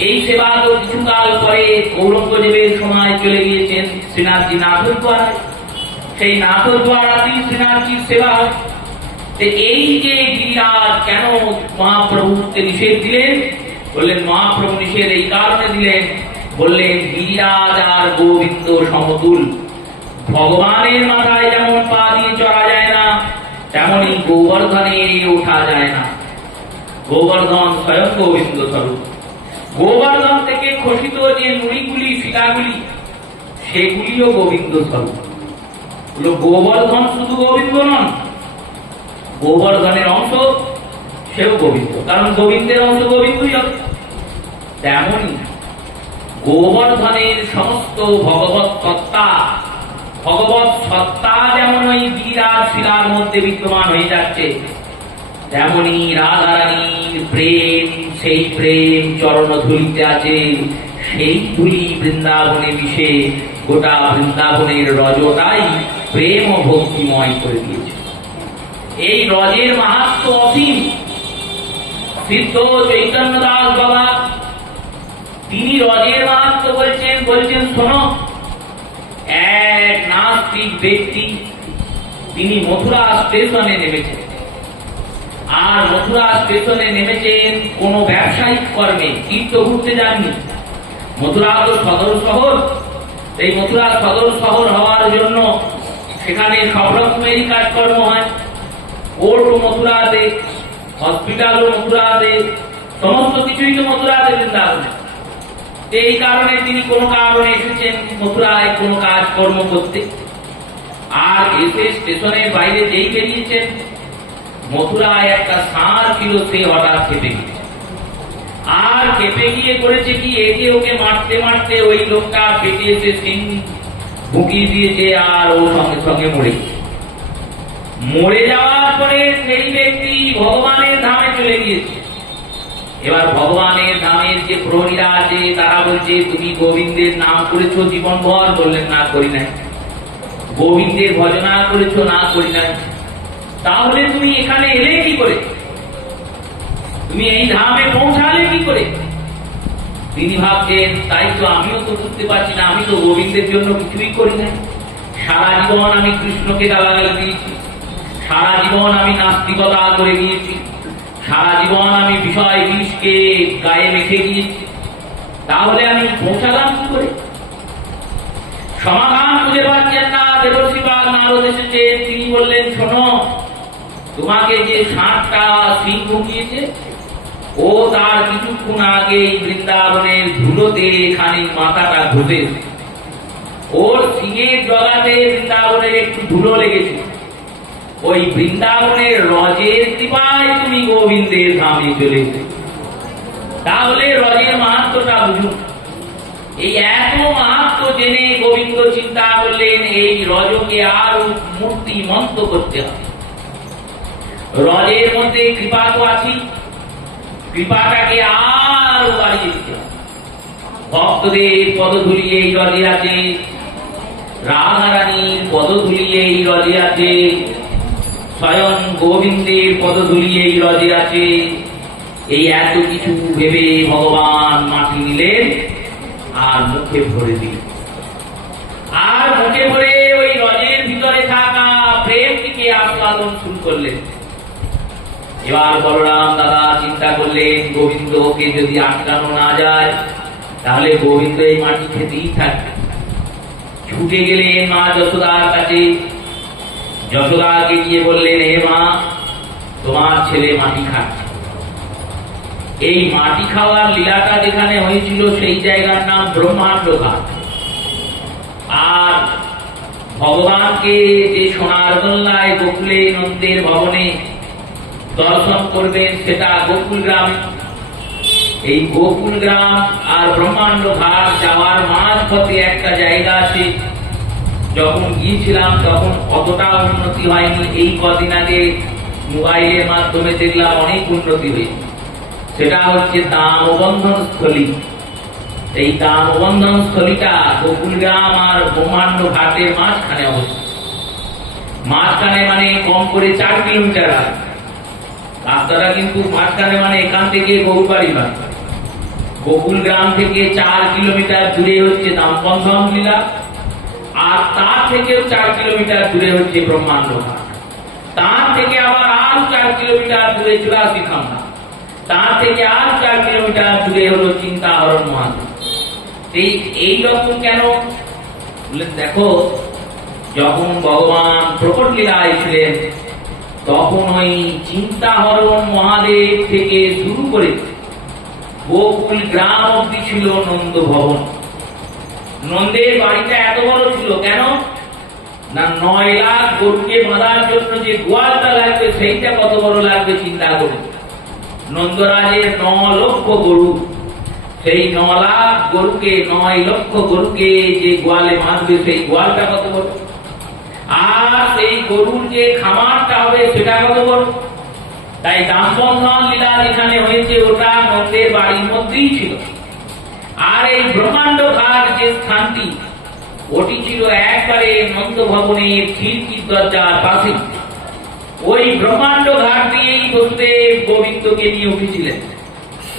এই সেবা তো কিছুকাল পরে ঔরঙ্গজেবের সময় চলে গিয়েছেন শ্রীনাথজি নাথদ্বারায়, সেই নাথদ্বারাতেই শ্রীনাথজির সেবা হয়। এই যে গিরিরাজ কেন মহাপ্রভুকে নিষেধ দিলেন? বললেন মহাপ্রভু নিষেধ এই কারণে দিলেন, বললেন গিরিরাজ আর গোবিন্দ সমতুল। ভগবানের মাথায় যেমন পা দিয়ে চড়া যায় না, তেমনি গোবর্ধনে ওঠা যায় না। গোবর্ধন স্বয়ং গোবিন্দ স্বরূপ। গোবর্ধন থেকে খসিত যে নুড়িগুলি শিলাগুলি, সেগুলিও গোবিন্দ স্বরূপ। গোবর্ধন শুধু গোবিন্দ নন, গোবর্ধনের অংশ সেও গোবিন্দ, কারণ গোবিন্দের অংশ গোবিন্দই হবে। তেমনি গোবর্ধনের সমস্ত ভগবত সত্তা, ভগবত সত্তা যেমন ওই গিরিরাজ শিলার মধ্যে বিদ্যমান হয়ে যাচ্ছে, তেমনি রাধারানীর প্রেম, সেই প্রেম চরণ ধুলিতে আছে। সেই ধুলি বৃন্দাবনে মিশে গোটা বৃন্দাবনের রজটাই প্রেম ও ভক্তিময় করে দিয়েছে। এই রজের মাহাত্ম্য অসীম। সিদ্ধ চৈতন্য দাস বাবা তিনি রজের মাহাত্ম্য বলছেন শোনো। এক নাস্তিক ব্যক্তি তিনি মথুরা স্টেশনে নেমেছেন, আর মথুরা স্টেশনে নেমেছেন কোন ব্যবসায়িক কর্মে, তীর্থ ঘুরতে যাননি। মথুরা তো সদর শহর, এই মথুরা সদর শহর হওয়ার জন্য সেখানে সব রকমেরই কাজকর্ম হয়। কোর্ট মথুরাতে, হসপিটাল মথুরাতে, সমস্ত কিছুই তো মথুরাতে বৃন্দাবনে। এই কারণে তিনি কোনো কারণে এসেছেন মথুরায় কোনো কাজকর্ম করতে। আর এসে স্টেশনের বাইরে যেই বেরিয়েছেন, মথুরায় একটা ষাঁড় ছিল, সে হঠাৎ খেপে গিয়েছে। আর খেপে গিয়ে করেছে কি, একে ওকে মারতে মারতে ওই লোকটা পেটে এসে সিং ঢুকিয়ে দিয়েছে, আর ও সঙ্গে সঙ্গে মরে গেছে। মরে যাওয়ার পরে সেই ব্যক্তি ভগবানের ধামে চলে গিয়েছে। এবার ভগবানের ধামের যে প্রহরীরা আছে তারা বলছে, তুমি গোবিন্দের নাম করেছো জীবনভর? বললেন না, করি নাই। গোবিন্দের ভজনা করেছো? না, করি নাই। তাহলে তুমি এখানে এলে কি করে? তুমি এই ধামে পৌঁছালে কি করে? তিনি ভাবছেন, তাই তো আমিও তো বুঝতে পারছি না, আমি তো গোবিন্দের জন্য কিছুই করি নাই। সারা জীবন আমি কৃষ্ণকে গালাগালি দিয়েছি, সারা জীবন আমি নাস্তিকতা করে গিয়েছি, সারা জীবন আমি বিষয় বিষকে গায়ে মেখে গিয়েছি। তাহলে আমি পৌঁছালাম কি করে? সমাধান খুঁজে পাচ্ছেন না। দেবর্ষি বাল নারদ এসেছে, তিনি বললেন, শোনো, তোমাকে যে ষাঁড়টা সিং ঢুকিয়েছে, ও তার কিছুক্ষণ আগে বৃন্দাবনের ধুলোতে খানিক মাথাটা ধুতে, ওর সিংহের জগাতে বৃন্দাবনের একটু ধুলো লেগেছে। ওই বৃন্দাবনের রজের কৃপায় তুমি গোবিন্দের ধামে চলে এসেছো। তাহলে রজের মাহাত্ম্যটা বুঝুন। এই এত মাহাত্ম্য জেনে গোবিন্দ চিন্তা করলেন, এই রজকে আরো মূর্তিমন্ত করতে হবে। রজের মধ্যে কৃপা তো আছে, কৃপাটাকে আরো বাড়িয়ে দিতে হবে। ভক্তদের পদধূলি এই রজে আছে, রাধারানীর পদধূলি এই রজে আছে, স্বয়ং গোবিন্দের পদধূলি এই রজে আছে। এই এত কিছু ভেবে ভগবান মাটি নিলেন আর মুখে ভরে দিলেন। আর মুখে ভরে ওই রজের ভিতরে থাকা প্রেমটিকে আস্বাদন শুরু করলেন। এবার বলরাম দাদা চিন্তা করলেন, গোবিন্দকে যদি আটকানো না যায়, তাহলে গোবিন্দ এই মাটি খেতেই থাকবে। ছুটে গেলেন মা যশোদার কাছে। যশোদাকে গিয়ে বললেন, হে মা, তোমার ছেলে মাটি খাচ্ছে। এই মাটি খাওয়ার লীলাটা যেখানে হয়েছিল সেই জায়গার নাম ব্রহ্মাণ্ড ঘাট। আর ভগবানকে যে সোনার দোলনায় গোকুলে নন্দের ভবনে দর্শন করবেন সেটা গোকুল গ্রাম। এই গোকুল গ্রাম আর ব্রহ্মাণ্ড ঘাট যাওয়ার মাঝ পথে একটা জায়গা আছে, যখন গিয়েছিলাম তখন অতটা উন্নতি হয়নি। এই কদিন আগে মোবাইলের মাধ্যমে দেখলাম অনেক উন্নতি হয়েছে। সেটা হচ্ছে দামবন্ধন স্থলী। এই দামবন্ধন স্থলীটা গোকুলগ্রাম আর ব্রহ্মাণ্ড ঘাটের মাঝখানে অবস্থিত। মাঝখানে মানে কম করে 4 কিলোমিটার রাস্তাটা, কিন্তু মাঝখানে মানে এখান থেকে গরুবাড়ি না, গোকুলগ্রাম থেকে 4 কিলোমিটার দূরে হচ্ছে দামবন্ধন লীলা, আর তার থেকেও 4 কিলোমিটার দূরে হচ্ছে ব্রহ্মাণ্ড ঘাট, তার থেকে আবার আরো 4 কিলোমিটার দূরে চুরাশি খাম্বা, তার থেকে আর 4 কিলোমিটার দূরে হলো চিন্তাহরণ মহাদেব। এই রকম কেন? দেখো, যখন ভগবান প্রকট লীলায় ছিলেন তখন ওই চিন্তাহরণ মহাদেব থেকে শুরু করে গোকুল গ্রাম অব্দি ছিল নন্দ ভবন। নন্দের বাড়িটা এত বড় ছিল কেন না, 9 লাখ গরুকে বাঁধার জন্য যে গোয়ালটা লাগবে সেইটা কত বড় লাগবে চিন্তা করুন। নন্দরাজের 9 লক্ষ গরু, সেই 9 লাখ গরুকে 9 লক্ষ গরুকে যে গোয়ালে বাঁধবে সেই গোয়ালটা কত বড়, আর সেই গরুর যে খামারটা হবে সেটা কত বড়। তাই দামবন্ধন লীলা যেখানে হয়েছে ওটা নন্দের বাড়ির মধ্যেই ছিল। আর এই ব্রহ্মাণ্ড ঘাট যে স্থানটি ওটি ছিল একবারে নন্দ ভবনের খিড়কির দরজার পাশে। ওই ব্রহ্মাণ্ড ঘাট দিয়েই বসুদেব গোবিন্দকে নিয়ে উঠেছিলেন।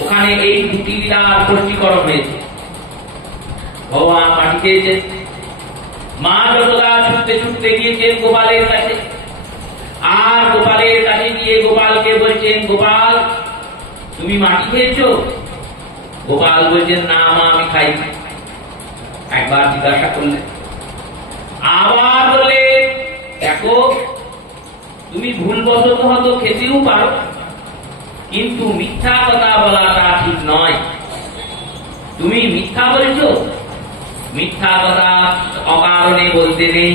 ওখানে এই দুটি লীলার স্পষ্টীকরণ হয়েছে। ভগবান মাটি খেয়েছেন, মা যশোদা ছুটতে ছুটতে গিয়েছেন গোপালের কাছে, আর গোপালের কাছে গিয়ে গোপালকে বলছেন, গোপাল তুমি মাটি খেয়েছো? গোপাল বলছেন, না মা আমি খাইনি। একবার জিজ্ঞাসা করলেন, আবার বলে দেখো তুমি ভুলবশত হয়তো খেতেও পারো, কিন্তু মিথ্যা কথা বলাটা ঠিক নয়। তুমি মিথ্যা বলেছো, মিথ্যা কথা অকারণে বলতে নেই,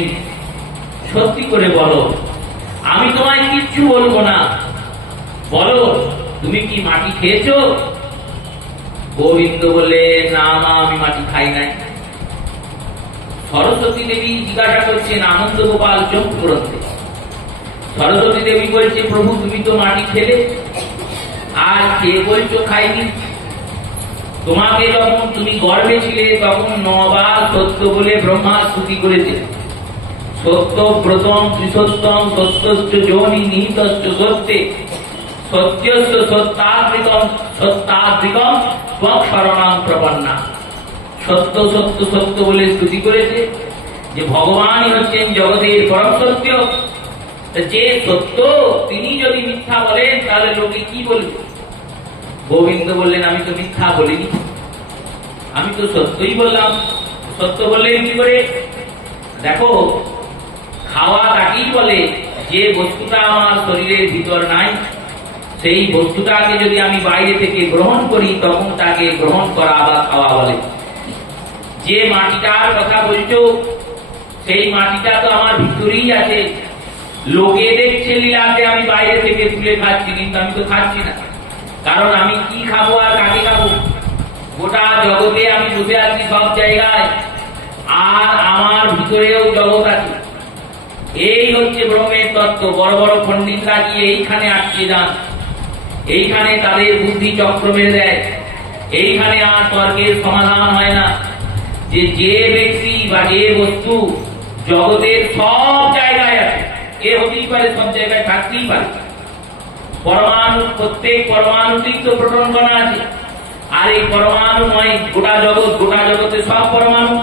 সত্যি করে বলো, আমি তোমায় কিচ্ছু বলবো না, বলো তুমি কি মাটি খেয়েছো? গোবিন্দ বলে, না মা আমি মাটি খাই নাই। সরস্বতী দেবী জিজ্ঞাসা করছেন আনন্দ গোপাল চক্ষু গ্রন্থে। সরস্বতী দেবী বলছে, প্রভু তুমি তো মাটি খেলে, আর কে বলছো খাইনি? তোমাকে যখন তুমি গর্ভে ছিলে তখন 9 বার সত্য বলে ব্রহ্মা স্তুতি করেছে। সত্য ব্রতম ত্রিসত্যম সত্যস্য যোনি নিহিতস্য সত্যে সত্যস্য সত্যাদৃকম সত্যাদৃকম ত্বং শরণাং প্রপন্না। সত্য সত্য সত্য বলে স্তুতি করেছে যে ভগবানই হচ্ছেন জগতের পরম সত্য। যে সত্য তিনি যদি মিথ্যা বলেন তাহলে লোকে কি বলবে? গোবিন্দ বললেন, আমি তো মিথ্যা বলিনি, আমি তো সত্যই বললাম। সত্য বললেন কি করে? দেখো, খাওয়া তাকেই বলে যে বস্তুটা আমার শরীরের ভিতর নাই, সেই বস্তুটাকে যদি আমি বাইরে থেকে গ্রহণ করি তখন তাকে গ্রহণ করা বা খাওয়া বলে। যে মাটিটার কথা বলছো সেই মাটিটা তো আমার ভিতরেই আছে। লোকে দেখছে লীলাতে আমি বাইরে থেকে তুলে খাচ্ছি, কিন্তু আমি তো খাচ্ছি না, কারণ আমি কি খাবো আর কাকে খাবো? গোটা জগতে আমি বসে আছি সব জায়গায়, আর আমার ভিতরেও জগৎ আছে। এই হচ্ছে ব্রহ্মের তত্ত্ব। বড় বড় পণ্ডিতরা গিয়ে এইখানে আটকে যান, এইখানে তাদের বুদ্ধি চক্র মেরে দেয়, এইখানে আর তর্কের সমাধান হয় না। যে ব্যক্তি বা যে বস্তু জগতের সব জায়গায় আছে, এ হতেই পারে, সব জায়গায় থাকতেই পারে। পরমাণু, প্রত্যেক পরমাণুতেই তো প্রোটন কণা আছে, আর এই পরমাণু নয় গোটা জগৎ, গোটা জগতে সব পরমাণু।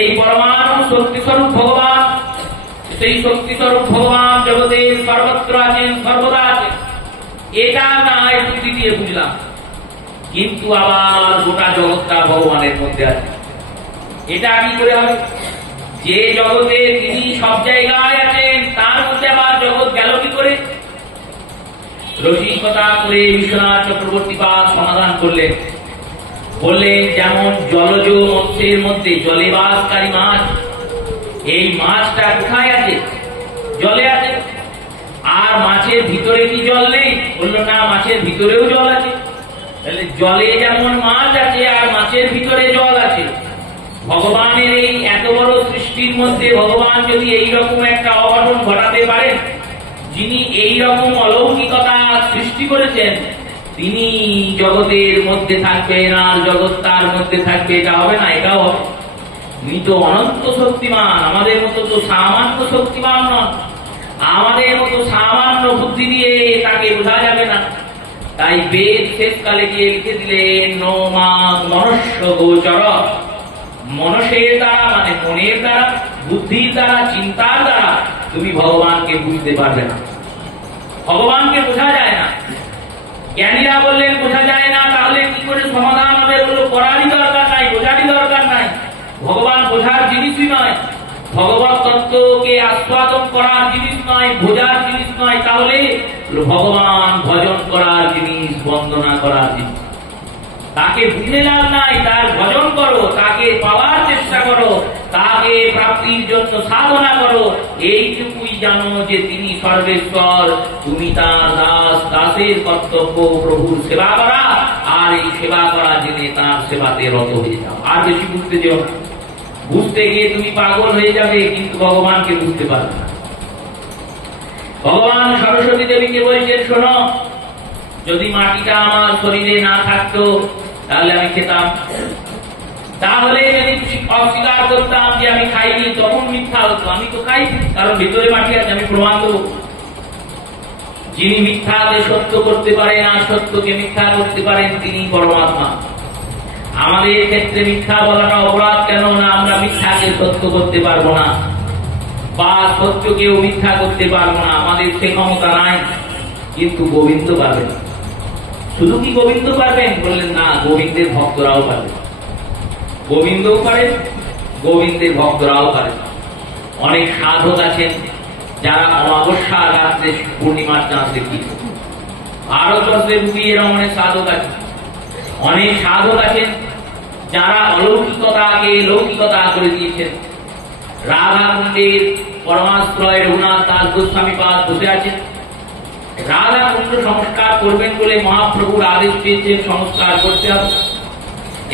এই পরমাণু শক্তিস্বরূপ ভগবান, সেই শক্তিস্বরূপ ভগবান জগতের সর্বত্র আছেন, সর্বদা আছেন। এটা না বুদ্ধি দিয়ে বুঝলাম, কিন্তু আবার গোটা জগৎটা ভগবানের মধ্যে আছে। এটা কি করে হবে? যে জগতে তিনি সব জায়গায় আছেন তার মধ্যে আবার জগৎ গেল কি করে? রসিকতা করে বিশ্বনাথ চক্রবর্তী পাদ সমাধান করলেন। বললেন, যেমন জলজ মৎস্যের মধ্যে জলে বাসকারী মাছ, এই মাছটা কোথায় আছে? জলে আছে। আর মাছের ভিতরে কি জল নেই? বললো না, মাছের ভিতরেও জল আছে। তাহলে জলে যেমন মাছ আছে আর মাছের ভিতরে জল আছে। ভগবানের এই এত বড় সৃষ্টির পৃথিবীর মধ্যে ভগবান যদি এইরকম একটা অঘটন ঘটাতে পারেন, যিনি এইরকম অলৌকিকতা সৃষ্টি করেছেন, তিনি জগতের মধ্যে থাকবেন আর জগৎ তার মধ্যে থাকবে, এটা হবে না? এটাও হবে। তিনি তো অনন্ত শক্তিমান, আমাদের মতো তো সামান্য শক্তিমান নন, আমাদের মতো সামান্য বুদ্ধি দিয়ে তাকে বোঝা যাবে না। তাই বেদ শেষকালে গিয়ে লিখে দিলেন নো মাং মনুষ্য গোচর, মনসের দ্বারা মানে মনের দ্বারা, বুদ্ধির দ্বারা, চিন্তার দ্বারা তুমি ভগবানকে বুঝতে পারবে না, ভগবানকে বোঝা যায় না। জ্ঞানীরা বললেন বোঝা যায় না, তাহলে কি করে সমাধান হবে? বললো করারই দরকার নাই, বোঝারই দরকার নাই, ভগবান বোঝার জিনিসই নয়, ভগবত তত্ত্বকে আস্বাদন করার জিনিস নয়, বোঝার জিনিস নয়, তাহলে ভগবান ভজন করার জিনিস, বন্দনা করার জিনিস। তাকে বুঝে লাভ নাই, তার ভজন করো, তাকে পাওয়ার চেষ্টা করো, তাকে প্রাপ্তির জন্য সাধনা করো, এইটুকুই জানো যে তিনি সর্বেশ্বর, তুমি তার দাস, দাসের কর্তব্য প্রভুর সেবা করা, আর এই সেবা করা জেনে তার সেবাতে রত হয়ে যাও। আর বেশি বুঝতে যেও না, বুঝতে গিয়ে তুমি পাগল হয়ে যাবে, কিন্তু ভগবানকে বুঝতে পারবে না। ভগবান সরস্বতী দেবীকে বলছেন, শোনো, যদি মাটিটা আমার শরীরে না থাকতো তাহলে আমি খেতাম, তাহলে যদি অস্বীকার করতাম যে আমি খাইনি, তখন মিথ্যা হতো। আমি তো খাই, কারণ ভিতরে মাটি আছে, আমি প্রমাণ দেবো। যিনি মিথ্যাকে সত্য করতে পারেন আর সত্যকে মিথ্যা করতে পারেন, তিনি পরমাত্মা। আমাদের ক্ষেত্রে মিথ্যা বলাটা অপরাধ কেন না? আমরা মিথ্যাকে সত্য করতে পারবো না, বা সত্যকেও মিথ্যা করতে পারবো না, আমাদের সে ক্ষমতা নাই। কিন্তু গোবিন্দ পারবেন। শুধু কি গোবিন্দ পারবেন? বললেন না, গোবিন্দের ভক্তরাও পারবেন। গোবিন্দও পারেন, গোবিন্দের ভক্তরাও পারেন। অনেক সাধক আছেন যারা অমাবস্যা রাত্রে পূর্ণিমার চাঁদ দেখি, ভারতবর্ষের বুকে এরকম অনেক সাধক আছে। অনেক সাধক আছেন যারা অলৌকিকতাকে লৌকিকতা করে দিয়েছেন। রাধা কুণ্ডের পরমাশ্রয় রঘুনাথ দাস গোস্বামী পাদ বসে আছেন, রাধা কুণ্ড সংস্কার করবেন বলে মহাপ্রভুর আদেশ পেয়েছেন, সংস্কার করতে হবে।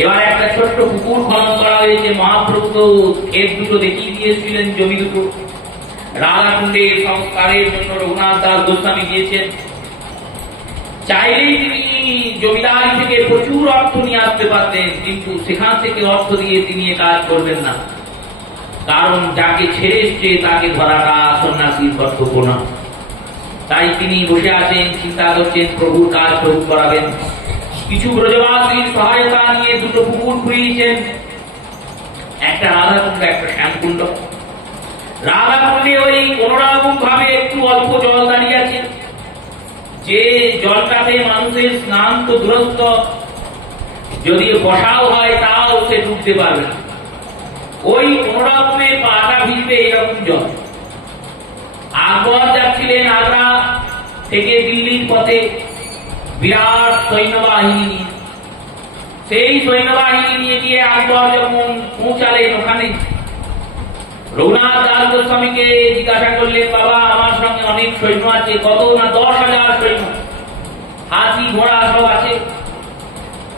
এবার একটা ছোট্ট পুকুর খনন করা হয়েছে, মহাপ্রভু তো ক্ষেত দুটো দেখিয়ে দিয়েছিলেন, জমি দুটো। রাধা কুণ্ডের সংস্কারের জন্য রঘুনাথ দাস গোস্বামী গিয়েছেন। চাইলেই তিনি জমিদারি থেকে প্রচুর অর্থ নিয়ে আসতে পারতেন, কিন্তু সেখান থেকে অর্থ দিয়ে তিনি কাজ করবেন না, কারণ যাকে ছেড়ে এসছে তাকে ধরাটা সন্ন্যাসীর কর্তব্য না। তাই তিনি বসে আছেন, চিন্তা করছেন প্রভুর কাজ প্রভু করাবেন। কিছু ব্রজবাসীর সহায়তা নিয়ে দুটো পুকুর খুঁড়িয়েছেন, একটা রাধাকুণ্ড, একটা শ্যামকুণ্ড। রাধাকুণ্ডে ওই কোনরকম ভাবে একটু অল্প জল দাঁড়িয়ে আছে, যে জলটাতে মানুষের স্নান তো দুরস্ত, যদি বসাও হয় তাও সে ডুবতে পারবে না। ওই কোনরকমে পাটা ভিজবে এরকম জল। আকবর যাচ্ছিলেন আগ্রা থেকে দিল্লির পথে বিরাট সৈন্যবাহিনী নিয়ে। সেই সৈন্যবাহিনী নিয়ে গিয়ে আকবর যখন পৌঁছালেন ওখানে, রঘুনাথ দাস গোস্বামীকে জিজ্ঞাসা করলেন, বাবা আমার সঙ্গে অনেক সৈন্য আছে, কত না 10,000 সৈন্য, হাতি ঘোড়া সব আছে,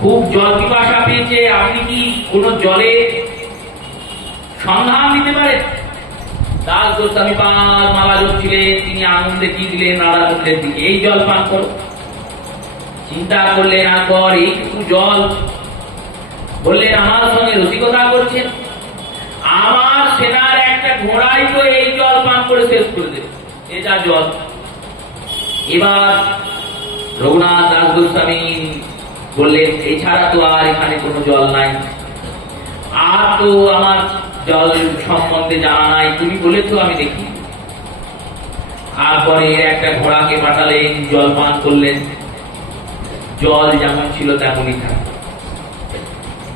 খুব জল পিপাসা পেয়েছে, আপনি কি কোন জলে সন্ধান দিতে পারেন? দাস গোস্বামী পাদ মালা জপছিলেন, তিনি আনন্দে কি দিলেন রাধাকুণ্ডের দিকে, এই জল পান করো। চিন্তা করলেন আকবর, এইটুকু জল, বললেন আমার সঙ্গে রসিকতা করছেন, আমার সেনার একটা ঘোড়াই তো এই জল পান করে শেষ করে দেবে, এটা জল। এবার রঘুনাথ দাস গোস্বামী বললেন, এছাড়া তো আর এখানে কোনো জল নাই, আর তো আমার জল সম্বন্ধে জানা নাই, তুমি বলেছো আমি দেখি। তারপরে একটা ঘোড়াকে পাঠালেন, জল পান করলেন, জল যেমন ছিল তেমনই থাকে।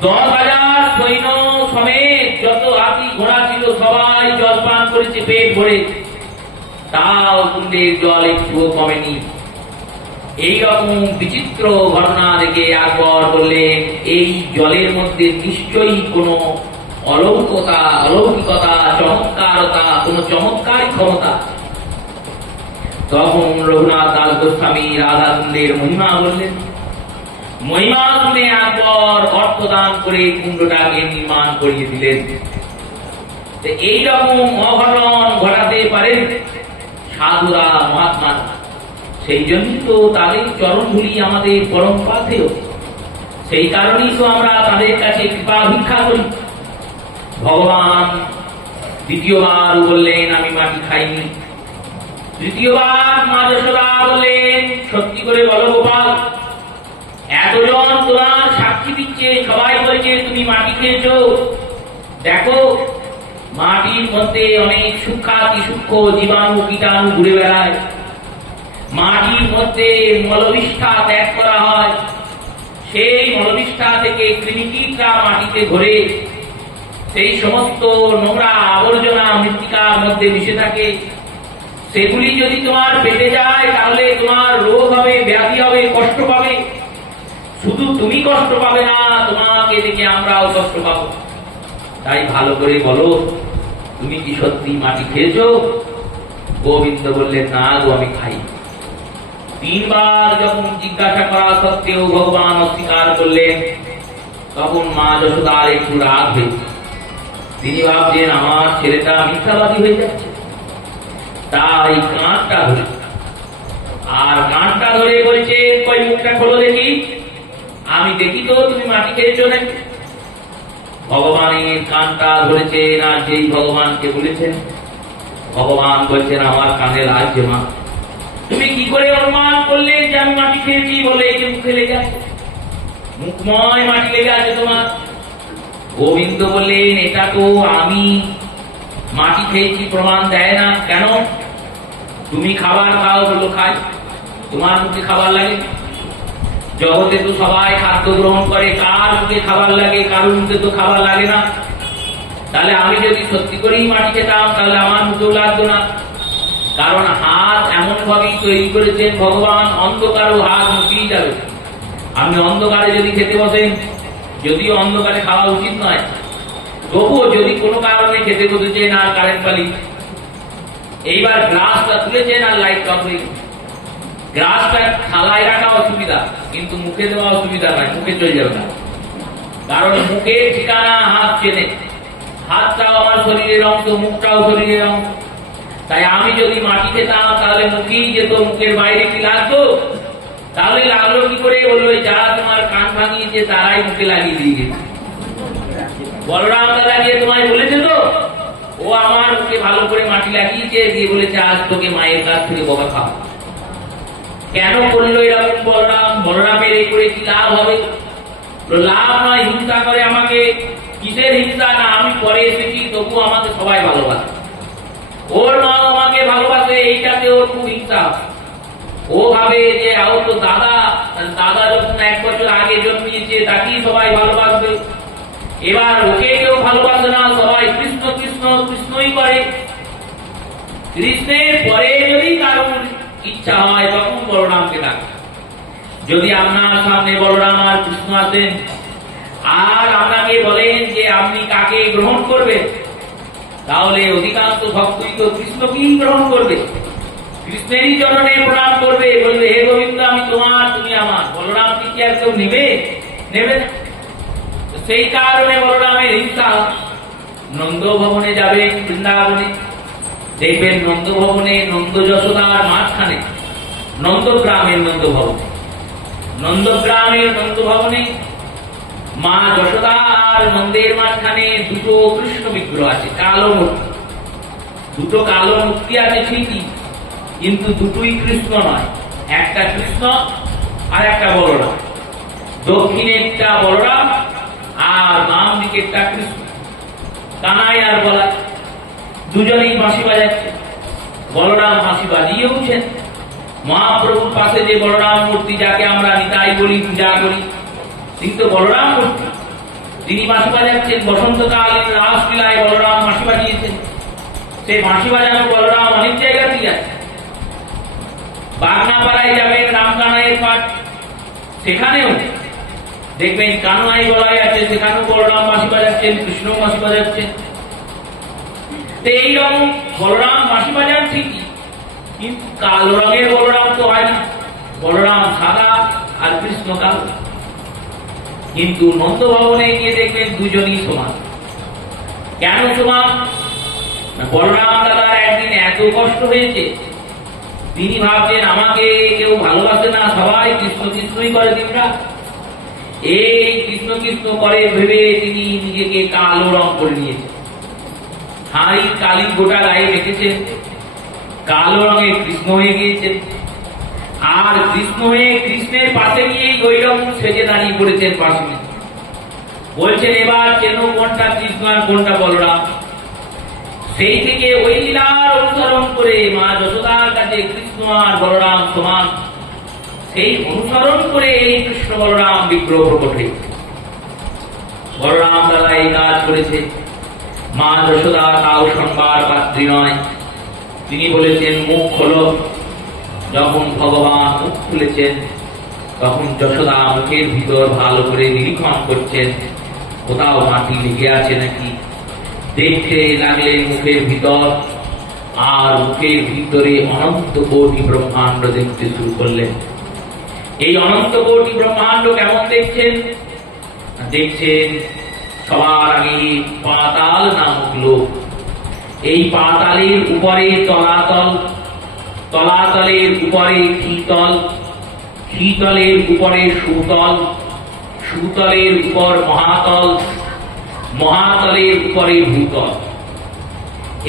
10,000 সৈন্য সমেত যত হাতি ঘোড়া ছিল সবাই জল পান করেছে পেট ভরে, তাও কুণ্ডের জল একটুও কমেনি। এইরকম বিচিত্র ঘটনা দেখে আকবর বললেন, এই জলের মধ্যে নিশ্চয়ই কোনো অলৌকিকতা, চমৎকারতা, কোনো চমৎকার ক্ষমতা। তখন রঘুনাথ দাস গোস্বামী রাধা কুণ্ডের মহিমা বললেন। মহিমা শুনে আকবর অর্থ দান করে কুণ্ডটাকে নির্মাণ করিয়ে দিলেন। এইরকম অঘটন ঘটাতে পারেন সাধুরা, মহাত্মা। সেই জন্যই তো তাদের চরণধুলি আমাদের পরম পাথেয়। সেই কারণেই তো আমরা তাদের কাছে কৃপা ভিক্ষা করি। ভগবান দ্বিতীয়বার বললেন আমি মাটি খাইনি। তৃতীয়বার মা যশোদা বললেন সত্যি করে বলো গোপাল, এতজন তোমার সাক্ষী দিচ্ছে, সবাই বলছে তুমি মাটি খেয়েছো। দেখো মাটির মধ্যে অনেক সূক্ষ্মাতি সূক্ষ্ম জীবাণু কীটাণু ঘুরে বেড়ায়। মাটির মধ্যে মলবিষ্ঠা ত্যাগ করা হয়, সেই মলবিষ্ঠা থেকে কৃমিকীটরা মাটিতে ঘুরে সেই সমস্ত নোংরা আবর্জনা মৃত্তিকার মধ্যে মিশে থাকে। সেগুলি যদি তোমার পেটে যায় তাহলে তোমার রোগ হবে, ব্যাধি হবে, কষ্ট পাবে। শুধু তুমি কষ্ট পাবে না, তোমাকে দেখে আমরাও কষ্ট পাবো। তাই ভালো করে বলো তুমি কি সত্যি মাটি খেয়েছো? গোবিন্দ বললেন না গো, আমি খাই। তিনবার যখন জিজ্ঞাসা করা সত্ত্বেও ভগবান অস্বীকার করলেন, তখন মা যশোদার একটু রাগ হয়েছে। তিনি ভাবছেন আমার ছেলেটা মিথ্যাবাদী হয়ে যাচ্ছে। তাই কাঁধটা ধরে, আর কাঁধটা ধরে বলছে কই মুখটা খোলো দেখি, আমি দেখি তো তুমি মাটি খেয়েছো নাকি। ভগবানের কানটা ধরেছেন, আর যেই ভগবানকে বলেছেন, ভগবান বলছেন আমার কানে লাগছে মা, তুমি কি করে অনুমান করলে যে আমি মাটি খেয়েছি? বলে এই যে মুখে লেগে আছে, মুখময় মাটি লেগে আছে তোমার। গোবিন্দ বললেন এটা তো আমি মাটি খেয়েছি প্রমাণ দেয় না। কেন? তুমি খাবার খাও, বলো খাই, তোমার মুখে খাবার লাগে? জগতে তো সবাই খাদ্য গ্রহণ করে, কার মুখে খাবার লাগে? কারোর মুখে তো খাবার লাগে না। তাহলে আমি যদি সত্যি করেই মাটি খেতাম তাহলে আমার মুখেও লাগতো না। কারণ হাত এমন ভাবেই তৈরি করেছেন ভগবান, অন্ধকারও হাত মুখেই যাবে। আপনি অন্ধকারে যদি খেতে বসেন, যদিও অন্ধকারে খাওয়া উচিত নয়, তবুও যদি কোনো কারণে খেতে বসেছেন আর কারেন্ট পালি, এইবার গ্লাসটা তুলেছেন আর লাইট অফ হয়ে গেছে। গ্লাসটা থালায় রাখা অসুবিধা, কিন্তু মুখে দেওয়া অসুবিধা নয়, মুখে চলে যাবে না। কারণ মুখের ঠিকানা হাত চেনে, হাতটাও আমার শরীরের অংশ, মুখটাও শরীরের অংশ। তাই আমি যদি মাটি খেতাম তাহলে মুখেই যেত, মুখের বাইরে কি লাগতো? তাহলে লাগলো কি করে? বললো যারা তোমার কান ভাঙিয়েছে তারাই মুখে লাগিয়ে দিয়ে গেছে। বলরাম লাগিয়ে তোমায় বলেছে তো, ও আমার মুখে ভালো করে মাটি লাগিয়েছে, দিয়ে বলেছে আজ তোকে মায়ের কাছ থেকে বকা খাও। কেন করলো এরকম বলরাম? বলরামের এই করে কি লাভ হবে? লাভ নয়, হিংসা করে আমাকে। কিসের হিংসা? না আমি পরে এসেছি তবু আমাকে সবাই ভালোবাসে, ওর মা আমাকে ভালোবাসে, এইটাতে ওর খুব হিংসা। ও ভাবে যে ওর তো দাদা, দাদা যখন 1 বছর আগে জন্মিয়েছে তাকেই সবাই ভালোবাসবে। এবার ওকে কেউ ভালোবাসে না, সবাই কৃষ্ণ কৃষ্ণ কৃষ্ণই করে। কৃষ্ণের পরে যদি কারোর ইচ্ছা হয় তখন বলরামকে ডাকে। যদি আপনার সামনে বলরাম আর কৃষ্ণ আসেন আর আপনাকে বলেন যে আপনি কাকে গ্রহণ করবেন, তাহলে অধিকাংশ ভক্তই তো কৃষ্ণকেই গ্রহণ করবে, কৃষ্ণেরই চরণে প্রণাম করবে, বলবে হে গোবিন্দ আমি তোমার, তুমি আমার। বলরাম কি আর কেউ নেবে? নেবে না। সেই কারণে বলরামের হিংসা। নন্দ ভবনে যাবেন, বৃন্দাবনে দেখবেন নন্দ ভবনে, নন্দ যশোদার মাঝখানে নন্দগ্রামের নন্দ ভবনে, নন্দগ্রামের নন্দ ভবনে মা যশোদা আর নন্দের মাঝখানে দুটো কৃষ্ণ বিগ্রহ আছে, কালো মূর্তি। দুটো কালো মূর্তি আছে ঠিকই, কিন্তু দুটোই কৃষ্ণ নয়। একটা কৃষ্ণ আর একটা বলরাম। দক্ষিণেরটা বলরাম আর বাম দিকেরটা কৃষ্ণ। কানাই আর বলাই দুজনেই বাঁশি বাজাচ্ছে। বলরাম বাঁশি বাজিয়েওছেন। মহাপ্রভুর পাশে যে বলরাম মূর্তি, যাকে আমরা নিতাই বলি, পূজা করি, তিনি তো বলরাম মূর্তি, তিনি বাঁশি বাজাচ্ছেন। বসন্তকালীন রাসলীলায় বলরাম বাঁশি বাজিয়েছেন। সেই বাঁশি বাজানো বলরাম অনেক জায়গাতেই আছে। বাগনাপাড়ায় যাবেন রামকানাইয়ের পাঠ, সেখানেও দেখবেন কানাই বলাই আছে, সেখানেও বলরাম বাঁশি বাজাচ্ছেন, কৃষ্ণ বাঁশি বাজাচ্ছেন। এইরকম বলরাম বাঁশি বাজান ঠিকই, কিন্তু কালো রঙের বলরাম তো হয় না। বলরাম সাদা আর কৃষ্ণ কালো। কিন্তু নন্দ ভবনে গিয়ে দেখবেন দুজনই সমান। কেন সমান? বলরাম দাদার একদিন এত কষ্ট হয়েছে, তিনি ভাবছেন আমাকে কেউ ভালোবাসে না, সবাই কৃষ্ণ কৃষ্ণই করে দিনরা। এই কৃষ্ণ কৃষ্ণ করে ভেবে তিনি নিজেকে কালো রং করে নিয়েছেন, হাঁড়ি কালি গোটা গায়ে রেখেছেন, কালো রঙে কৃষ্ণ হয়ে গিয়েছেন। আর কৃষ্ণ হয়ে কৃষ্ণের পাশে গিয়ে গৈরব সেজে দাঁড়িয়ে পড়েছেন পাশে। বলছেন এবার চেনো কোনটা কৃষ্ণ আর কোনটা বলরাম। সেই থেকে ওই লীলার অনুসরণ করে মা যশোদার কাছে কৃষ্ণ আর বলরাম সমান, সেই অনুসরণ করে এই কৃষ্ণ বলরাম বিগ্রহ প্রকট হয়েছে। বলরাম দাদা এই কাজ করেছে, মা যশোদা তাও শুনবার পাত্রী নয়। তিনি বলেছেন মুখ খোলো। যখন ভগবান মুখ খুলেছেন তখন যশোদা মুখের ভিতর ভালো করে নিরীক্ষণ করছেন, কোথাও মাটি লেগে আছে নাকি। দেখতে লাগলেন মুখের ভিতর, আর মুখের ভিতরে অনন্ত কোটি ব্রহ্মাণ্ড দেখতে শুরু করলেন। এই অনন্ত কোটি ব্রহ্মাণ্ড কেমন দেখছেন? দেখছেন সবার আগে পাতাল নামক লোক। এই পাতালের উপরে তলাতল, তলাতলের উপরে ক্ষিতল, ক্ষিতলের উপরে সুতল, সুতলের উপর মহাতল, মহাতলের উপরে ভূতল।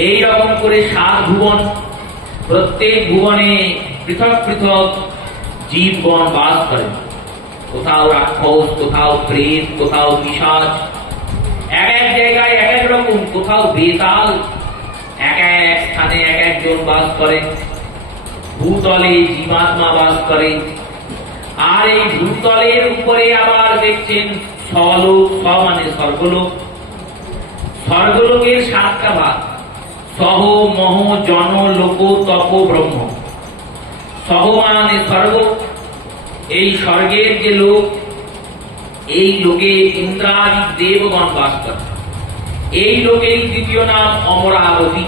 এই রকম করে 7 ভুবন। প্রত্যেক ভুবনে পৃথক পৃথক জীবগণ বাস করেন। কোথাও রাক্ষস, কোথাও প্রেত, কোথাও পিশাচ, এক এক জায়গায় এক এক রকম, কোথাও বেতাল, এক এক স্থানে এক একজন বাস করেন। ভূতলে জীবাত্মা বাস করে। আর এই ভূতলের উপরে আবার দেখছেন স্বলোক, স মানে স্বর্গলোক। স্বর্গলোকের 7টা ভাগ, সহ মহ জন লোক তপ ব্রহ্ম। সহ মানে স্বর্গ, এই স্বর্গের যে লোক, এই লোকে ইন্দ্রাদি দেবগণ বাস করে। এই লোকের দ্বিতীয় নাম অমরাবতী।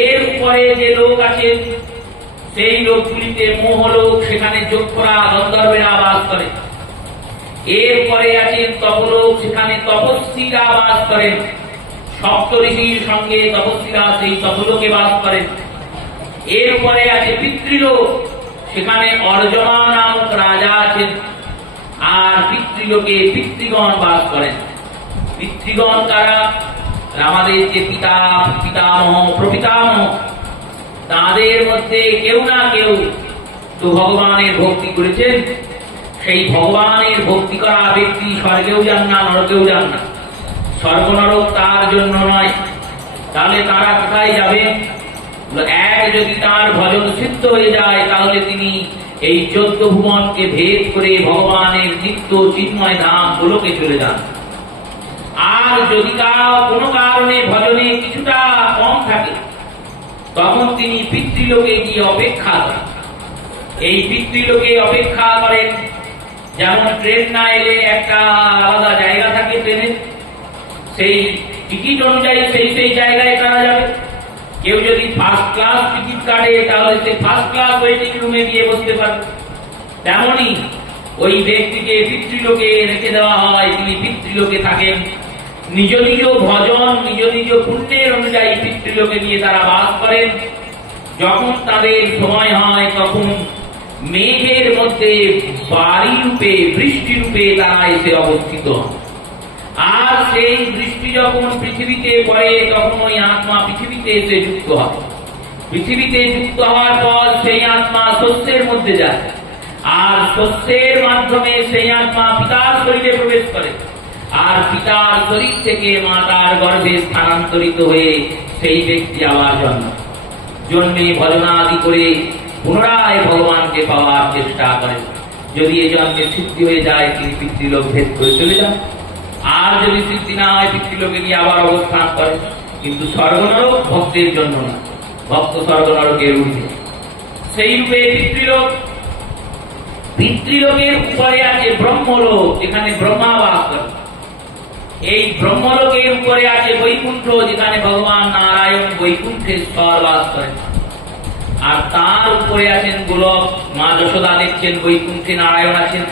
এর উপরে যে লোক আছে সেই লোকগুলিতে মোহলোক, সেখানে যক্ষরা গন্ধর্বেরা বাস করে। এরপরে আছেন তপলোক, সেখানে তপস্বীরা বাস করেন। সপ্ত ঋষির সঙ্গে তপস্বীরা সেই তপলোকে বাস করেন। এরপরে আছে পিতৃলোক, সেখানে অর্জমা নামক রাজা আছেন। আর পিতৃলোকে পিতৃগণ বাস করেন। পিতৃগণ কারা? আমাদের যে পিতা, পিতামহ, প্রপিতামহ, তাদের মধ্যে কেউ না কেউ তো ভগবানের ভক্তি করেছেন। সেই ভগবানের ভক্তি করা ব্যক্তি স্বর্গেও যান না, নরকেও যান না। স্বর্গ নরক তার জন্য নয়। তাহলে তারা কোথায় যাবেন? এক, যদি তার ভজন সিদ্ধ হয়ে যায় তাহলে তিনি এই 14 ভুবনকে ভেদ করে ভগবানের নিত্য চিন্ময় ধাম গোলকে চলে যান। আর যদি কোনো কারণে ভজনে কিছুটা কম থাকে তখন তিনি পিতৃলোকে গিয়ে অপেক্ষা করেন। এই পিতৃলোকে অপেক্ষা করেন, যেমন ট্রেন না এলে একটা আলাদা জায়গা থাকে ট্রেনে, সেই টিকিট অনুযায়ী সেই সেই জায়গায় তারা যাবে। কেউ যদি ফার্স্ট ক্লাস টিকিট কাটে তাহলে সে ফার্স্ট ক্লাস ওয়েটিং রুমে গিয়ে বসতে পারবে। তেমনই ওই ব্যক্তিকে পিতৃলোকে রেখে দেওয়া হয়, তিনি পিতৃলোকে থাকেন। নিজ নিজ ভজন, নিজ নিজ পুণ্যের অনুযায়ী পিতৃলোকে গিয়ে তারা বাস করেন। যখন তাদের সময় হয় তখন মেঘের মধ্যে বাড়ি রূপে, বৃষ্টি রূপে তারা এসে অবস্থিত হন। আর সেই বৃষ্টি যখন পৃথিবীতে পড়ে তখন ওই আত্মা পৃথিবীতে এসে যুক্ত হয়। পৃথিবীতে যুক্ত হওয়ার পর সেই আত্মা শস্যের মধ্যে যায়, আর শস্যের মাধ্যমে সেই আত্মা পিতার শরীরে প্রবেশ করে। আর পিতার শরীর থেকে মাতার গর্ভে স্থানান্তরিত হয়ে সেই ব্যক্তি আবার জন্মে ভজনাদি করে পুনরায় ভগবানকে পাওয়ার চেষ্টা করেন। যদি এই জন্মে সিদ্ধি হয়ে যায় তিনি পিতৃলোক ভেদ করে চলে যান। আর যদি সিদ্ধি না হয় পিতৃলোকে গিয়ে আবার অবস্থান করে। কিন্তু স্বর্গনরক ভক্তের জন্য না, ভক্ত স্বর্গনরকের ঊর্ধ্বে। সেই রূপে পিতৃলোক, পিতৃলোকের উপরে আছে ব্রহ্মলোক, যেখানে ব্রহ্মা বাস করে। এই ব্রহ্মলোকের উপরে আছে বৈকুণ্ঠ, যেখানে ভগবান নারায়ণ বৈকুণ্ঠেশ্বর বাস করেন। আর তার উপরে আছেন গোলক। মা যশোদা দেখছেন বৈকুণ্ঠে নারায়ণ আছেন।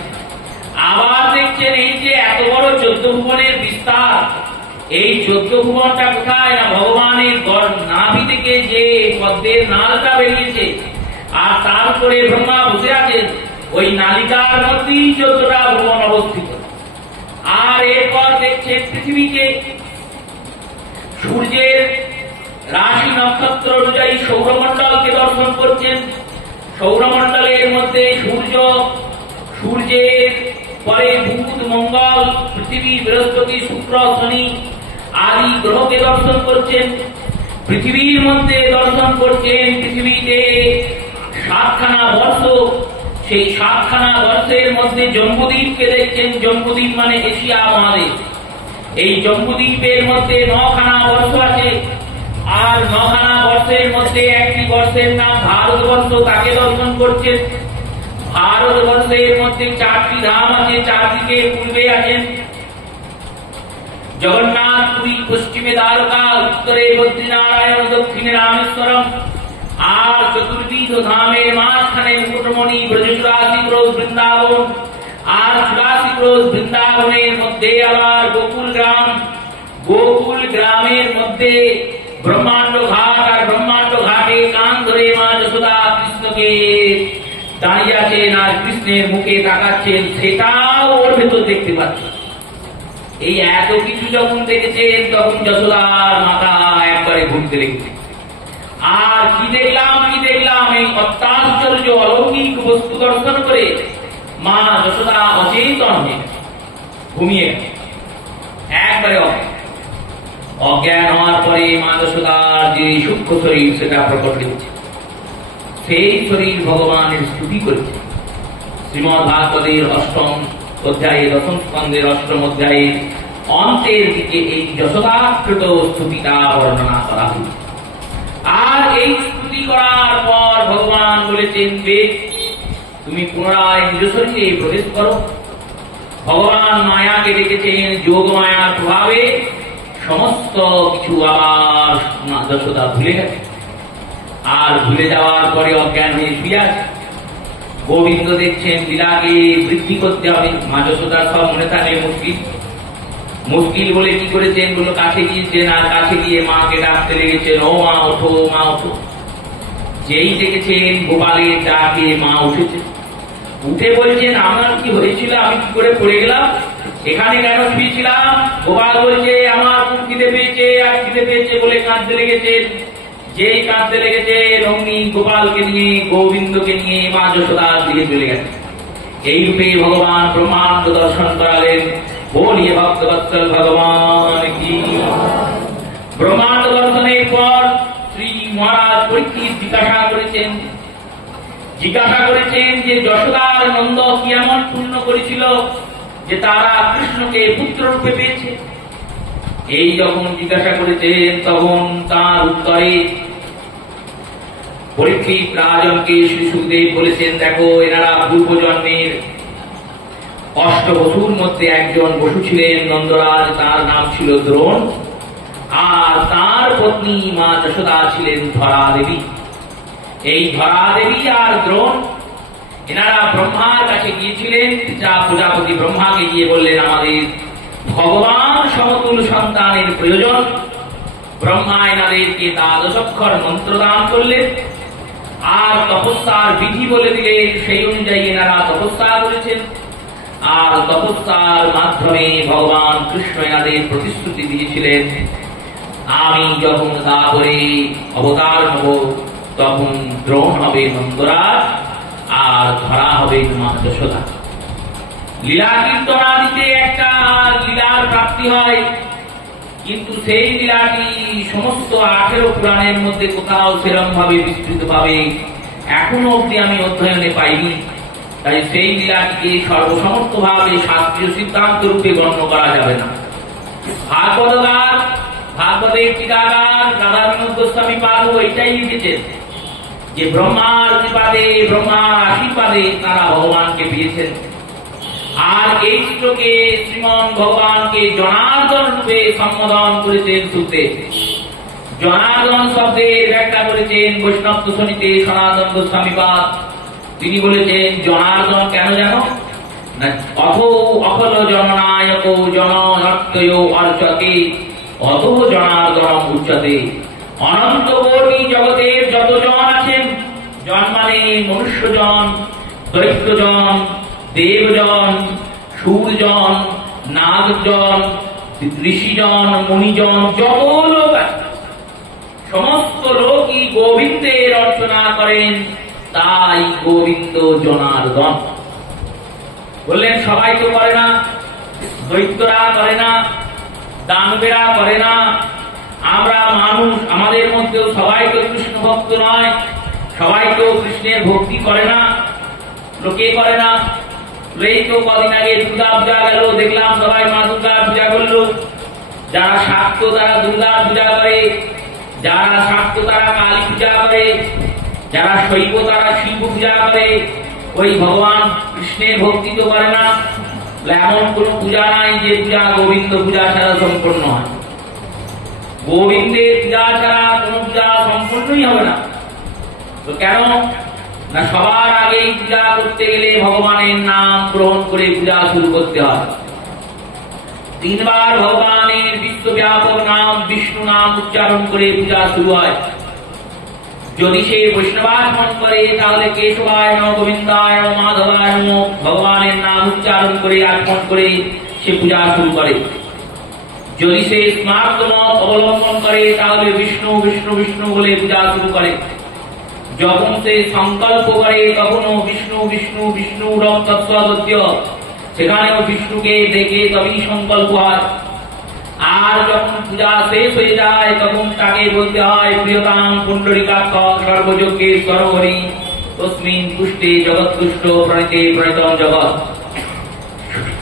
আবার দেখছেন এই যে এত বড় 14 ভুবনের বিস্তার, এই 14 ভুবনটা কোথায়? না ভগবানের রক্তের নালটা বেরিয়েছে, আর তার উপরে ব্রহ্মা বসে আছেন। ওই নালিকার মধ্যেই 14টা ভুবন অবস্থিত। আর এরপর দেখছেন পৃথিবীকে সূর্যের রাশি নক্ষত্র অনুযায়ী সৌরমণ্ডলকে দর্শন করছেন। সৌরমণ্ডলের মধ্যে সূর্য, সূর্যের পরে বুধ, মঙ্গল, পৃথিবী, বৃহস্পতি, শুক্র, শনি আদি গ্রহকে দর্শন করছেন। পৃথিবীর মধ্যে দর্শন করছেন পৃথিবীতে 7খানা বর্ষ, সেই 7খানা বর্ষের মধ্যে জম্বুদ্বীপকে দেখছেন। জম্বুদ্বীপ মানে এশিয়া মহাদেশ। এই জম্বুদ্বীপের মধ্যে 9খানা বর্ষ আছে, আর 9খানা বর্ষের মধ্যে একটি বর্ষের নাম ভারতবর্ষ, তাকে দর্শন করছেন। ভারতবর্ষের মধ্যে 4টি ধাম আছে, চারদিকে পূর্বে আছেন জগন্নাথ, পুরী, পশ্চিমে দ্বারকা, উত্তরে বদ্রীনারায়ণ, দক্ষিণে রামেশ্বরম। আর চতুর্বিধ ধামের মাঝখানে মুকুটমণি, ব্রজচুরাসি ক্রোশ বৃন্দাবন। আর 84 ক্রোশ বৃন্দাবনের মধ্যে আবার গোকুল গ্রাম। গোকুল গ্রামের মধ্যে ব্রহ্মাণ্ড ঘাট, আর ব্রহ্মাণ্ড ঘাটে কান ধরে মা যশোদা কৃষ্ণকে দাঁড়িয়ে আছেন আর কৃষ্ণের মুখে তাকাচ্ছেন, সেটাও ওর ভেতর দেখতে পাচ্ছেন। এই এত কিছু যখন দেখেছেন তখন যশোদার মাথা একবারে ঘুরতে লেগেছে। আর কি দেখলাম এই অত্যাশ্চর্য অলৌকিক বস্তু দর্শন করে মা যশোদা অচেতন হয়ে ঘুমিয়ে গেছে, একবারে অজ্ঞান হওয়ার পরে মা যশোদার যে সূক্ষ্ম শরীর সেটা প্রকট হয়েছে। সেই শরীর ভগবানের স্তুতি করেছে। শ্রীমদ্ ভাগবতের 8ম অধ্যায়ে 10ম স্কন্ধের 8ম অধ্যায়ে অন্তের দিকে এই যশোদাকৃত স্তুতিটা বর্ণনা করা হয়েছে। আর এই স্তুতি করার পর ভগবান বলেছেন, বেশ, তুমি পুনরায় নিজ শরীরে প্রবেশ করো। ভগবান মায়াকে দেখেছেন, যোগ মায়ার প্রভাবে সমস্ত কিছু আবার যশোদা ভুলে গেছে। আর ভুলে যাওয়ার পরে অজ্ঞান হয়ে শুয়ে আছে। গোবিন্দ দেখছেন লীলাকে বৃদ্ধি করতে হবে, মা যশোদার সব মনে থাকে মুশকিল বলে কি করেছেন, বলে কাছে গিয়েছেন, আর কাছে গিয়ে মাকে ডাকতে লেগেছেন, ও মা ওঠো, মা ওঠো। যেই দেখেছেন গোপালের ডাকে মা উঠেছে, উঠে বলছেন, আমার কি হয়েছিল, আমি কি করে পড়ে গেলাম, এখানে কেন শুয়েছিলাম? গোপাল বলছে, আমার খুব খিদে পেয়েছে, আর খিদে পেয়েছে বলে কাঁদতে লেগেছেন। যেই কাঁদতে লেগেছে অমনি গোপালকে নিয়ে, গোবিন্দকে নিয়ে মা যশোদার দিকে চলে গেছে। এই রূপে ভগবান ব্রহ্মাণ্ড দর্শন করালেন। বলিয়ে ভক্তবৎসল ভগবান কি। ব্রহ্মাণ্ড দর্শনের পর শ্রী মহারাজ পরীক্ষিত জিজ্ঞাসা করেছেন যে যশোদার নন্দ কি এমন পূর্ণ করেছিল যে তারা কৃষ্ণকে পুত্র রূপে পেয়েছে। এই যখন জিজ্ঞাসা করেছেন তখন তার উত্তরে পরীক্ষিত রাজনকে শ্রী সুখদেব বলেছেন, দেখো, এনারা পূর্বজন্মের 8 বসুর মধ্যে একজন বসু ছিলেন নন্দরাজ, তার নাম ছিল দ্রোণ। আর তার পত্নী মা যশোদা ছিলেন ধরা দেবী। এই ধরা দেবী আর দ্রোণ এনারা ব্রহ্মার কাছে গিয়েছিলেন। যা প্রজাপতি ব্রহ্মাকে গিয়ে বললেন, আমাদের ভগবান সমতুল সন্তানের প্রয়োজন। ব্রহ্মা এনাদেরকে 12 অক্ষর মন্ত্র দান করলেন, আর তপস্যার বিধি বলে দিলেন। সেই অনুযায়ী এনারা তপস্যা করেছেন, আর তপস্যার মাধ্যমে ভগবান কৃষ্ণ এনাদের প্রতিশ্রুতি দিয়েছিলেন, আমি যখন তারপরে অবতার হব তখন দ্রোণ হবে নন্দরাজ, আর ধরা হবে মা যশোদা। লীলা কীর্তনাদিতে একটা লীলার প্রাপ্তি হয়, কিন্তু সেই লীলাটি সমস্ত 18 পুরাণের মধ্যে কোথাও সেরকম ভাবে বিস্তৃত ভাবে এখনো অব্দি আমি অধ্যয়নে পাইনি। তাই সেই লীলাটিকে সর্বসমর্থ ভাবে শাস্ত্রীয় সিদ্ধান্ত রূপে গণ্য করা যাবে না। ভাগবতের টিকাকার রাধা বিনোদ গোস্বামী পাদ এটাই লিখেছেন যে ব্রহ্মার কৃপাদে, ব্রহ্মার আশীর্বাদে তারা ভগবানকে পেয়েছেন। আর এই শ্লোকে শ্রীমন ভগবানকে জনার্দন রূপে সম্বোধন করেছেন সুখদেব। জনার্দন শব্দের ব্যাখ্যা করেছেন বৈষ্ণব দর্শনীতে সনাতন গোস্বামী পাদ। তিনি বলেছেন, জনার্দন কেন জানো না, অখল জননায়ক জননর্তয় অর্চতে অত জনার্দন উচ্চতে। অনন্ত কোটি জগতের যত জন মানে মনুষ্যজন, দৈত্যজন, দেবজন, সুরজন, নাগজন, ঋষিজন, মুনিজন, যত লোক আছে সমস্ত লোকই গোবিন্দের অর্চনা করেন, তাই গোবিন্দ জনার্দন। বললেন সবাই তো করে না, দৈত্যরা করে না, দানবেরা করে না, আমরা মানুষ, আমাদের মধ্যেও সবাই তো কৃষ্ণ ভক্ত নয়, সবাই তো কৃষ্ণের ভক্তি করে না। লোকে করে না। এই তো কদিন আগে দুর্গা পূজা গেল, দেখলাম সবাই মা দুর্গার পূজা করলো। যারা শাক্ত তারা দুর্গার পূজা করে, যারা শাক্ত তারা কালী পূজা করে, যারা শৈব তারা শিব পূজা করে। ওই ভগবান কৃষ্ণের ভক্তি তো করে না। এমন কোন পূজা নাই যে পূজা গোবিন্দ পূজা ছাড়া সম্পূর্ণ হয়। গোবিন্দের পূজা ছাড়া কোন পূজা সম্পূর্ণই হবে না। তো কেন না, সবার আগে পূজা করতে গেলে ভগবানের নাম গ্রহণ করে পূজা শুরু করতে হয়। 3 বার ভগবানের বিশ্বব্যাপক নাম বিষ্ণু নাম উচ্চারণ করে পূজা শুরু হয়। যদি সে বৈষ্ণবাচরণ করে তাহলে কেশবায় নমঃ, গোবিন্দায় নমঃ, মাধবায় নমঃ ভগবানের নাম উচ্চারণ করে আর্পণ করে সে পূজা শুরু করে। যদি সে স্মার্ত মত অবলম্বন করে তাহলে বিষ্ণু বিষ্ণু বিষ্ণু বলে পূজা শুরু করে। যখন সে সংকল্প করে তখনও বিষ্ণু বিষ্ণু বিষ্ণু রম তৎসদ্য, সেখানেও বিষ্ণুকে দেখে তবেই সংকল্প হয়। আর যখন পূজা শেষ হয়ে যায় তখন তাকে বলতে হয় প্রিয়তাং পুণ্ডরীকাক্ষং সর্বযজ্ঞে সরোবরী তস্মিন তুষ্টে জগৎতুষ্ট প্রণীতে প্রণীতম জগৎ।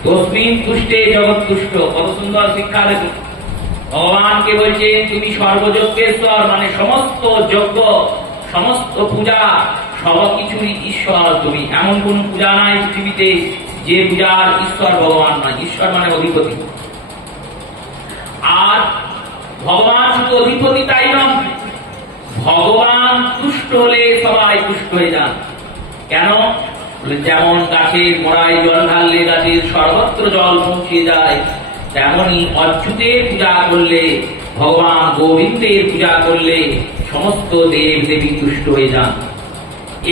তস্মিন তুষ্টে জগৎতুষ্ট, কত সুন্দর শিক্ষা দেখুন। ভগবানকে বলছেন তুমি সর্বযজ্ঞেশ্বর, মানে সমস্ত যজ্ঞ সমস্ত পূজা সবকিছুই ঈশ্বর তুমি। এমন কোন পূজা নাই পৃথিবীতে যে পূজার ঈশ্বর ভগবান নয়। ঈশ্বর মানে অধিপতি। আর ভগবান শুধু অধিপতি তাই নয়, ভগবান তুষ্ট হলে সবাই তুষ্ট হয়ে যান। কেন? যেমন গাছের গোড়ায় জল ঢাললে গাছের সর্বত্র জল পৌঁছে যায়, তেমনি অচ্যুতের পূজা করলে, ভগবান গোবিন্দের পূজা করলে সমস্ত দেব দেবী তুষ্ট হয়ে যান।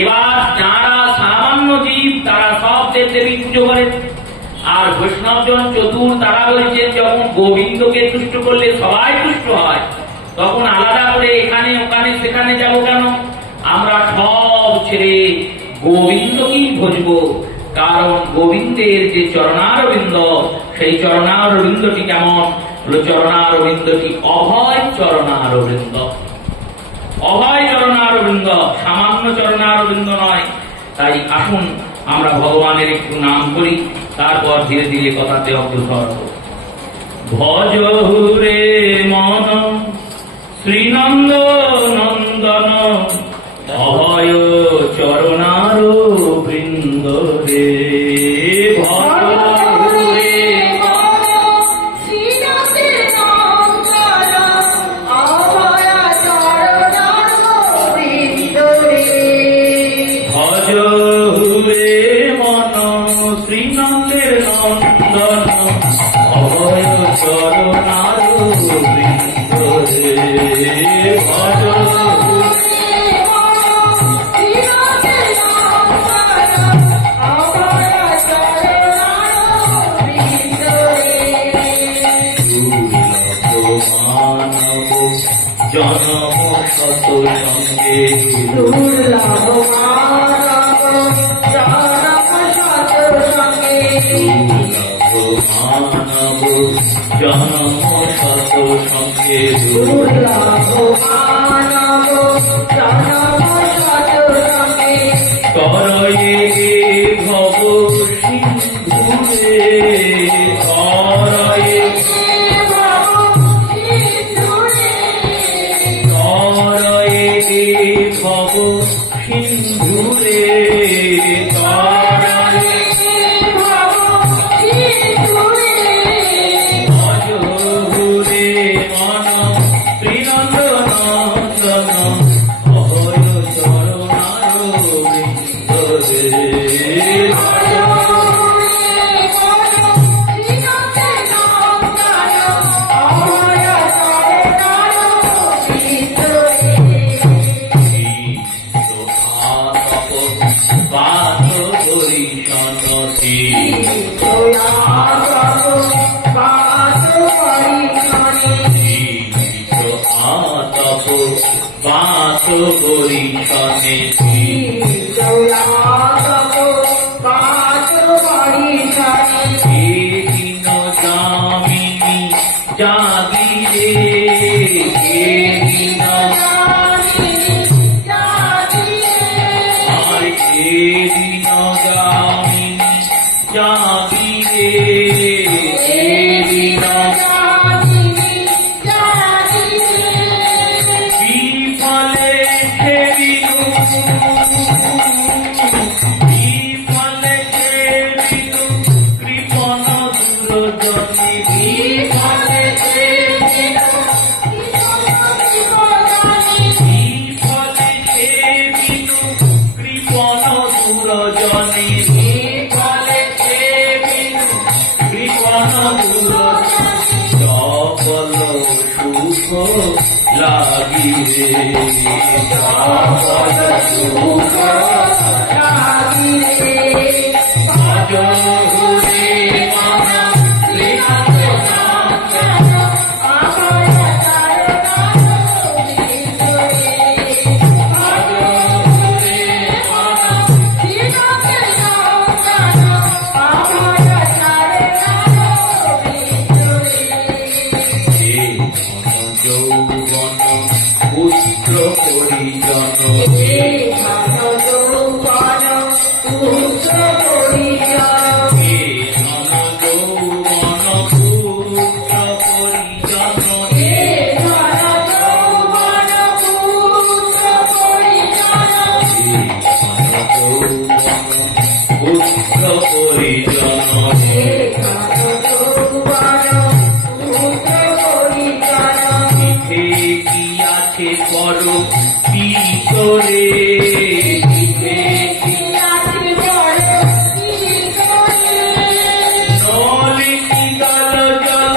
এবার যারা সামান্য জীব তারা সব দেব দেবী পুজো করে। আর বৈষ্ণবজন চতুর তারা বলছেন যখন গোবিন্দকে তুষ্ট করলে সবাই তুষ্ট হয়, তখন আলাদা করে এখানে ওখানে সেখানে যাব কেন? আমরা সব ছেড়ে গোবিন্দকেই ভজবো। কারণ গোবিন্দের যে চরণারবিন্দ, সেই চরণারবিন্দটি কেমন? চরণারবিন্দটি অভয় চরণারবিন্দ। অভয় চরণারবিন্দ, সামান্য চরণারবিন্দ নয়। তাই আসুন আমরা ভগবানের একটু নাম করি, তারপর ধীরে ধীরে কথাতে অগ্রসর হব। ভজ হুরে মন শ্রীনন্দ নন্দন অভয় চরণার বৃন্দ রে। বাস করি সনে দিন যামিনী জাগিরে দিন আর দিন যামিনী জাগিরে দিন বিফলে সেবিনু বিফলে সেবিনু কৃপণ দুরজনে বিফলে সেবিনু বিফলে সেবিনু কৃপণ দুরজনে বিফলে সেবিনু কৃপণ দুরজনে সকল সুখ লাগিরে সকল সুখ লাগিরে আজ হুরে মানা লীলাতে নাম যৌবন পুত্র পরিজন পুত্র পরিজন গিয়াছে পর ভিতরে নলিনী জল জল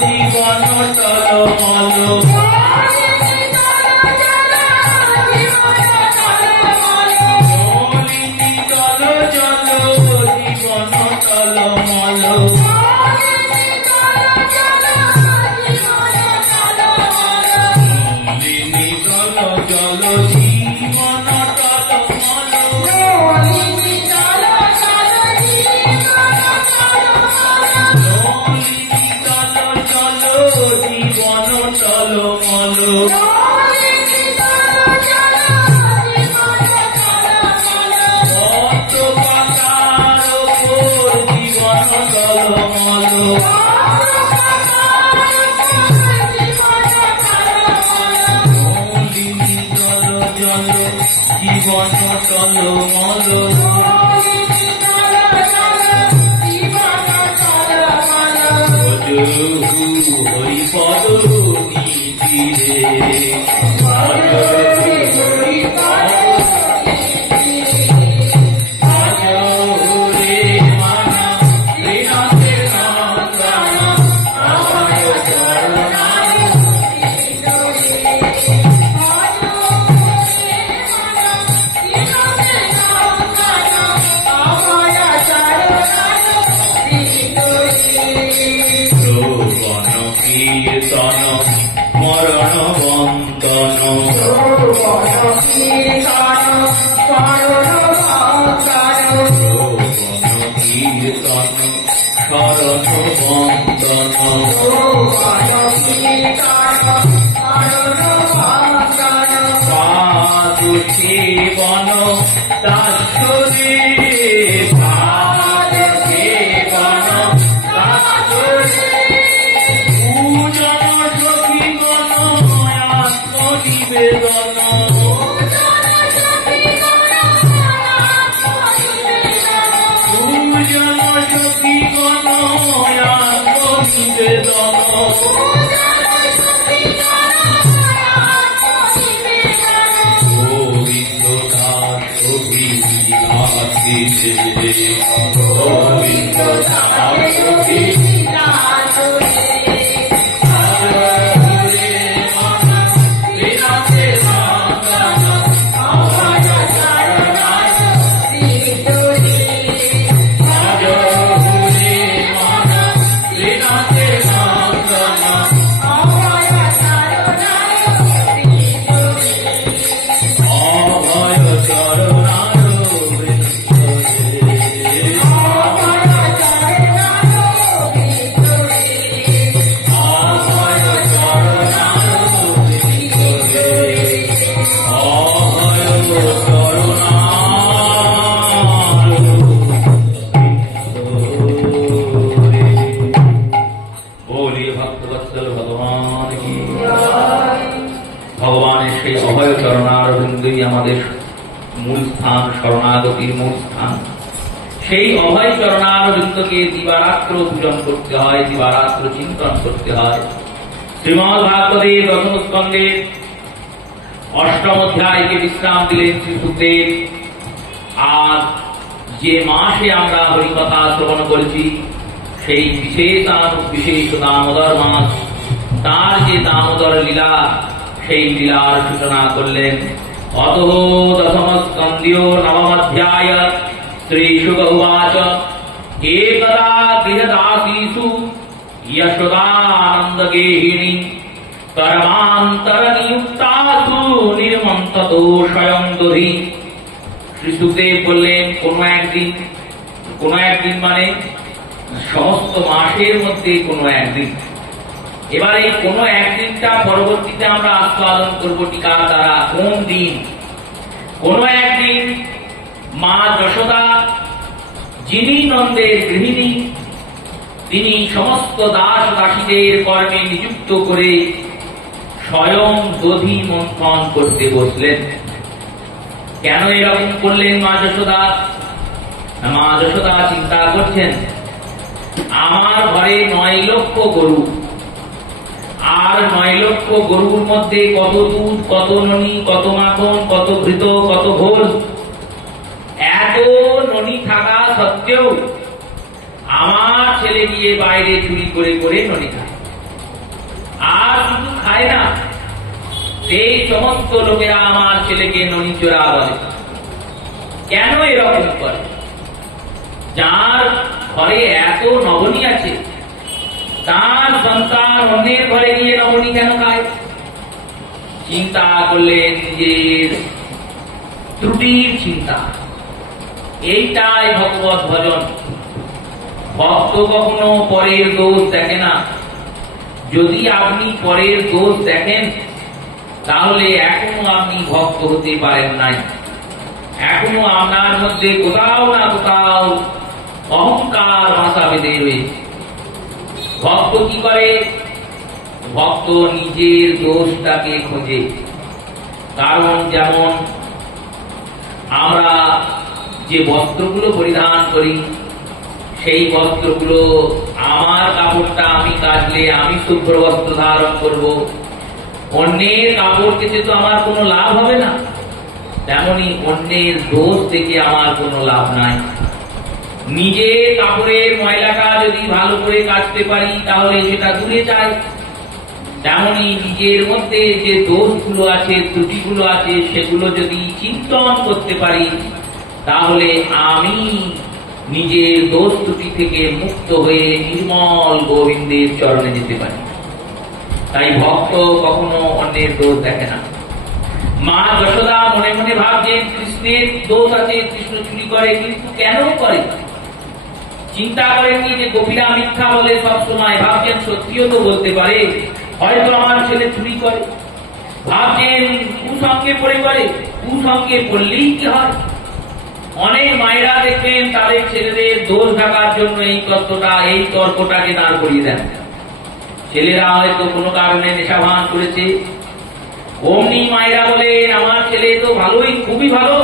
জীবন টলমল নলিনী জল জল জীবন টলমল নলিনী জল জল জীবন টলমল নলিনী জল জল জীবন টলমল কত পাতার ওপর জীবন টলমল নলিনী জল জল জীবন টলমল হরিপদ নিধিরে হরে মানা লীলাতে নাম প্রাণ আমার চরণায় যৌবন কীর্তন মরণ বন্দন যৌবন কীর্তন শরণ বন্দন সাধু সেবন দাসরে সাধু সেবন দাসরে পূজন সখীগণ আত্মনিবেদন পূজন সখীগণ আত্মনিবেদন গোবিন্দ দাস অভিলাষে গোবিন্দ দাস অভিলাষে সেই অভয় চরণারবিন্দই আমাদের মূল স্থান, শরণাগতির মূল স্থান। সেই অভয় চরণারবিন্দকে দিবারাত্র পূজন করতে হয়, দিবারাত্র চিন্তন করতে হয়। শ্রীমদ্ ভাগবতের দশম স্কন্ধের অষ্টম অধ্যায়কে বিশ্রাম দিলেন শ্রী সুখদেব। আর যে মাসে আমরা হরিকথা শ্রবণ করেছি সেই বিশেষ দামোদর মাস, তার যে দামোদর লীলা, সেই লীলার সূচনা করলেন। অতঃ দশম স্কন্ধীয় নবম অধ্যায় শ্রী শুক উবাচ একদা গৃহদাসীষু যশোদানন্দ গেহিনী কর্মান্তর নিযুক্তাসু নির্মন্ততো স্বয়ং দধি। শ্রী সুখদেব বললেন কোন একদিন মানে সমস্ত মাসের মধ্যে কোনো একদিন। এবার এই কোন একদিনটা পরবর্তীতে আমরা আস্বাদন করব টিকা দ্বারা। কোন দিন? কোন একদিন মা যশোদা, যিনি নন্দের গৃহিণী, তিনি সমস্ত দাস দাসীদের কর্মে নিযুক্ত করে স্বয়ং দধি মন্থন করতে বসলেন। কেন এরকম করলেন মা যশোদা? মা যশোদা চিন্তা করছেন, আমার ঘরে 9 লক্ষ গরু, আর 9 লক্ষ গরুর মধ্যে কত দুধ, কত ননি, কত মাখন, কত ঘৃত, কত ঘোল। এত ননি থাকা সত্ত্বেও আমার ছেলে গিয়ে বাইরে চুরি করে করে ননি খায়। আর শুধু খায় না, সেই সমস্ত লোকেরা আমার ছেলেকে ননি চোরা বলে। কেন এরকম করে? যার ঘরে এত নবনী আছে, তার সন্তান অন্যের ঘরে গিয়ে নবনী কেন খায়? চিন্তা করলেন নিজের ত্রুটির চিন্তা। এইটাই ভগবত ভজন। ভক্ত কখনো পরের দোষ দেখে না। যদি আপনি পরের দোষ দেখেন তাহলে এখনো আপনি ভক্ত হতে পারেন নাই। এখনো আপনার মধ্যে কোথাও না কোথাও অহংকার ভাষা বেঁধে রয়েছে। ভক্ত কি করে? ভক্ত নিজের দোষটাকে খোঁজে। কারণ যেমন আমরা যে বস্ত্রগুলো পরিধান করি, সেই বস্ত্রগুলো, আমার কাপড়টা আমি কাচলে আমি শুভ্র বস্ত্র ধারণ করব, অন্যের কাপড় কেচে তো আমার কোনো লাভ হবে না। তেমনি অন্যের দোষ দেখে আমার কোনো লাভ নাই। নিজের কাপড়ের ময়লাটা যদি ভালো করে কাচতে পারি তাহলে সেটা দূরে যায়। তেমনি নিজের মধ্যে যে দোষগুলো আছে, ত্রুটিগুলো আছে, সেগুলো যদি চিন্তন করতে পারি তাহলে আমি নিজের দোষ ত্রুটি থেকে মুক্ত হয়ে নির্মল গোবিন্দের চরণে যেতে পারি। তাই ভক্ত কখনো অন্যের দোষ দেখে না। মা যশোদা মনে মনে ভাবছেন কৃষ্ণের দোষ আছে, কৃষ্ণ চুরি করে, কিন্তু কেন করে? চিন্তা করেননি যে গোপীরা মিথ্যা বলে সব সময়। ভাবছেন সত্যিও তো বলতে পারে, হয়তো আমার ছেলে চুরি করে। ভাবছেন কুসঙ্গে পড়ে করে, কুসঙ্গে পড়লেই কি হয়? অনেক মায়েরা দেখবেন তাদের ছেলেদের দোষ ঢাকার জন্য এই তর্কটাকে দাঁড় করিয়ে দেন। ছেলেরা হয়তো কোনো কারণে নেশাভান করেছে, অমনি মায়েরা বলেন আমার ছেলে তো ভালোই, খুবই ভালো,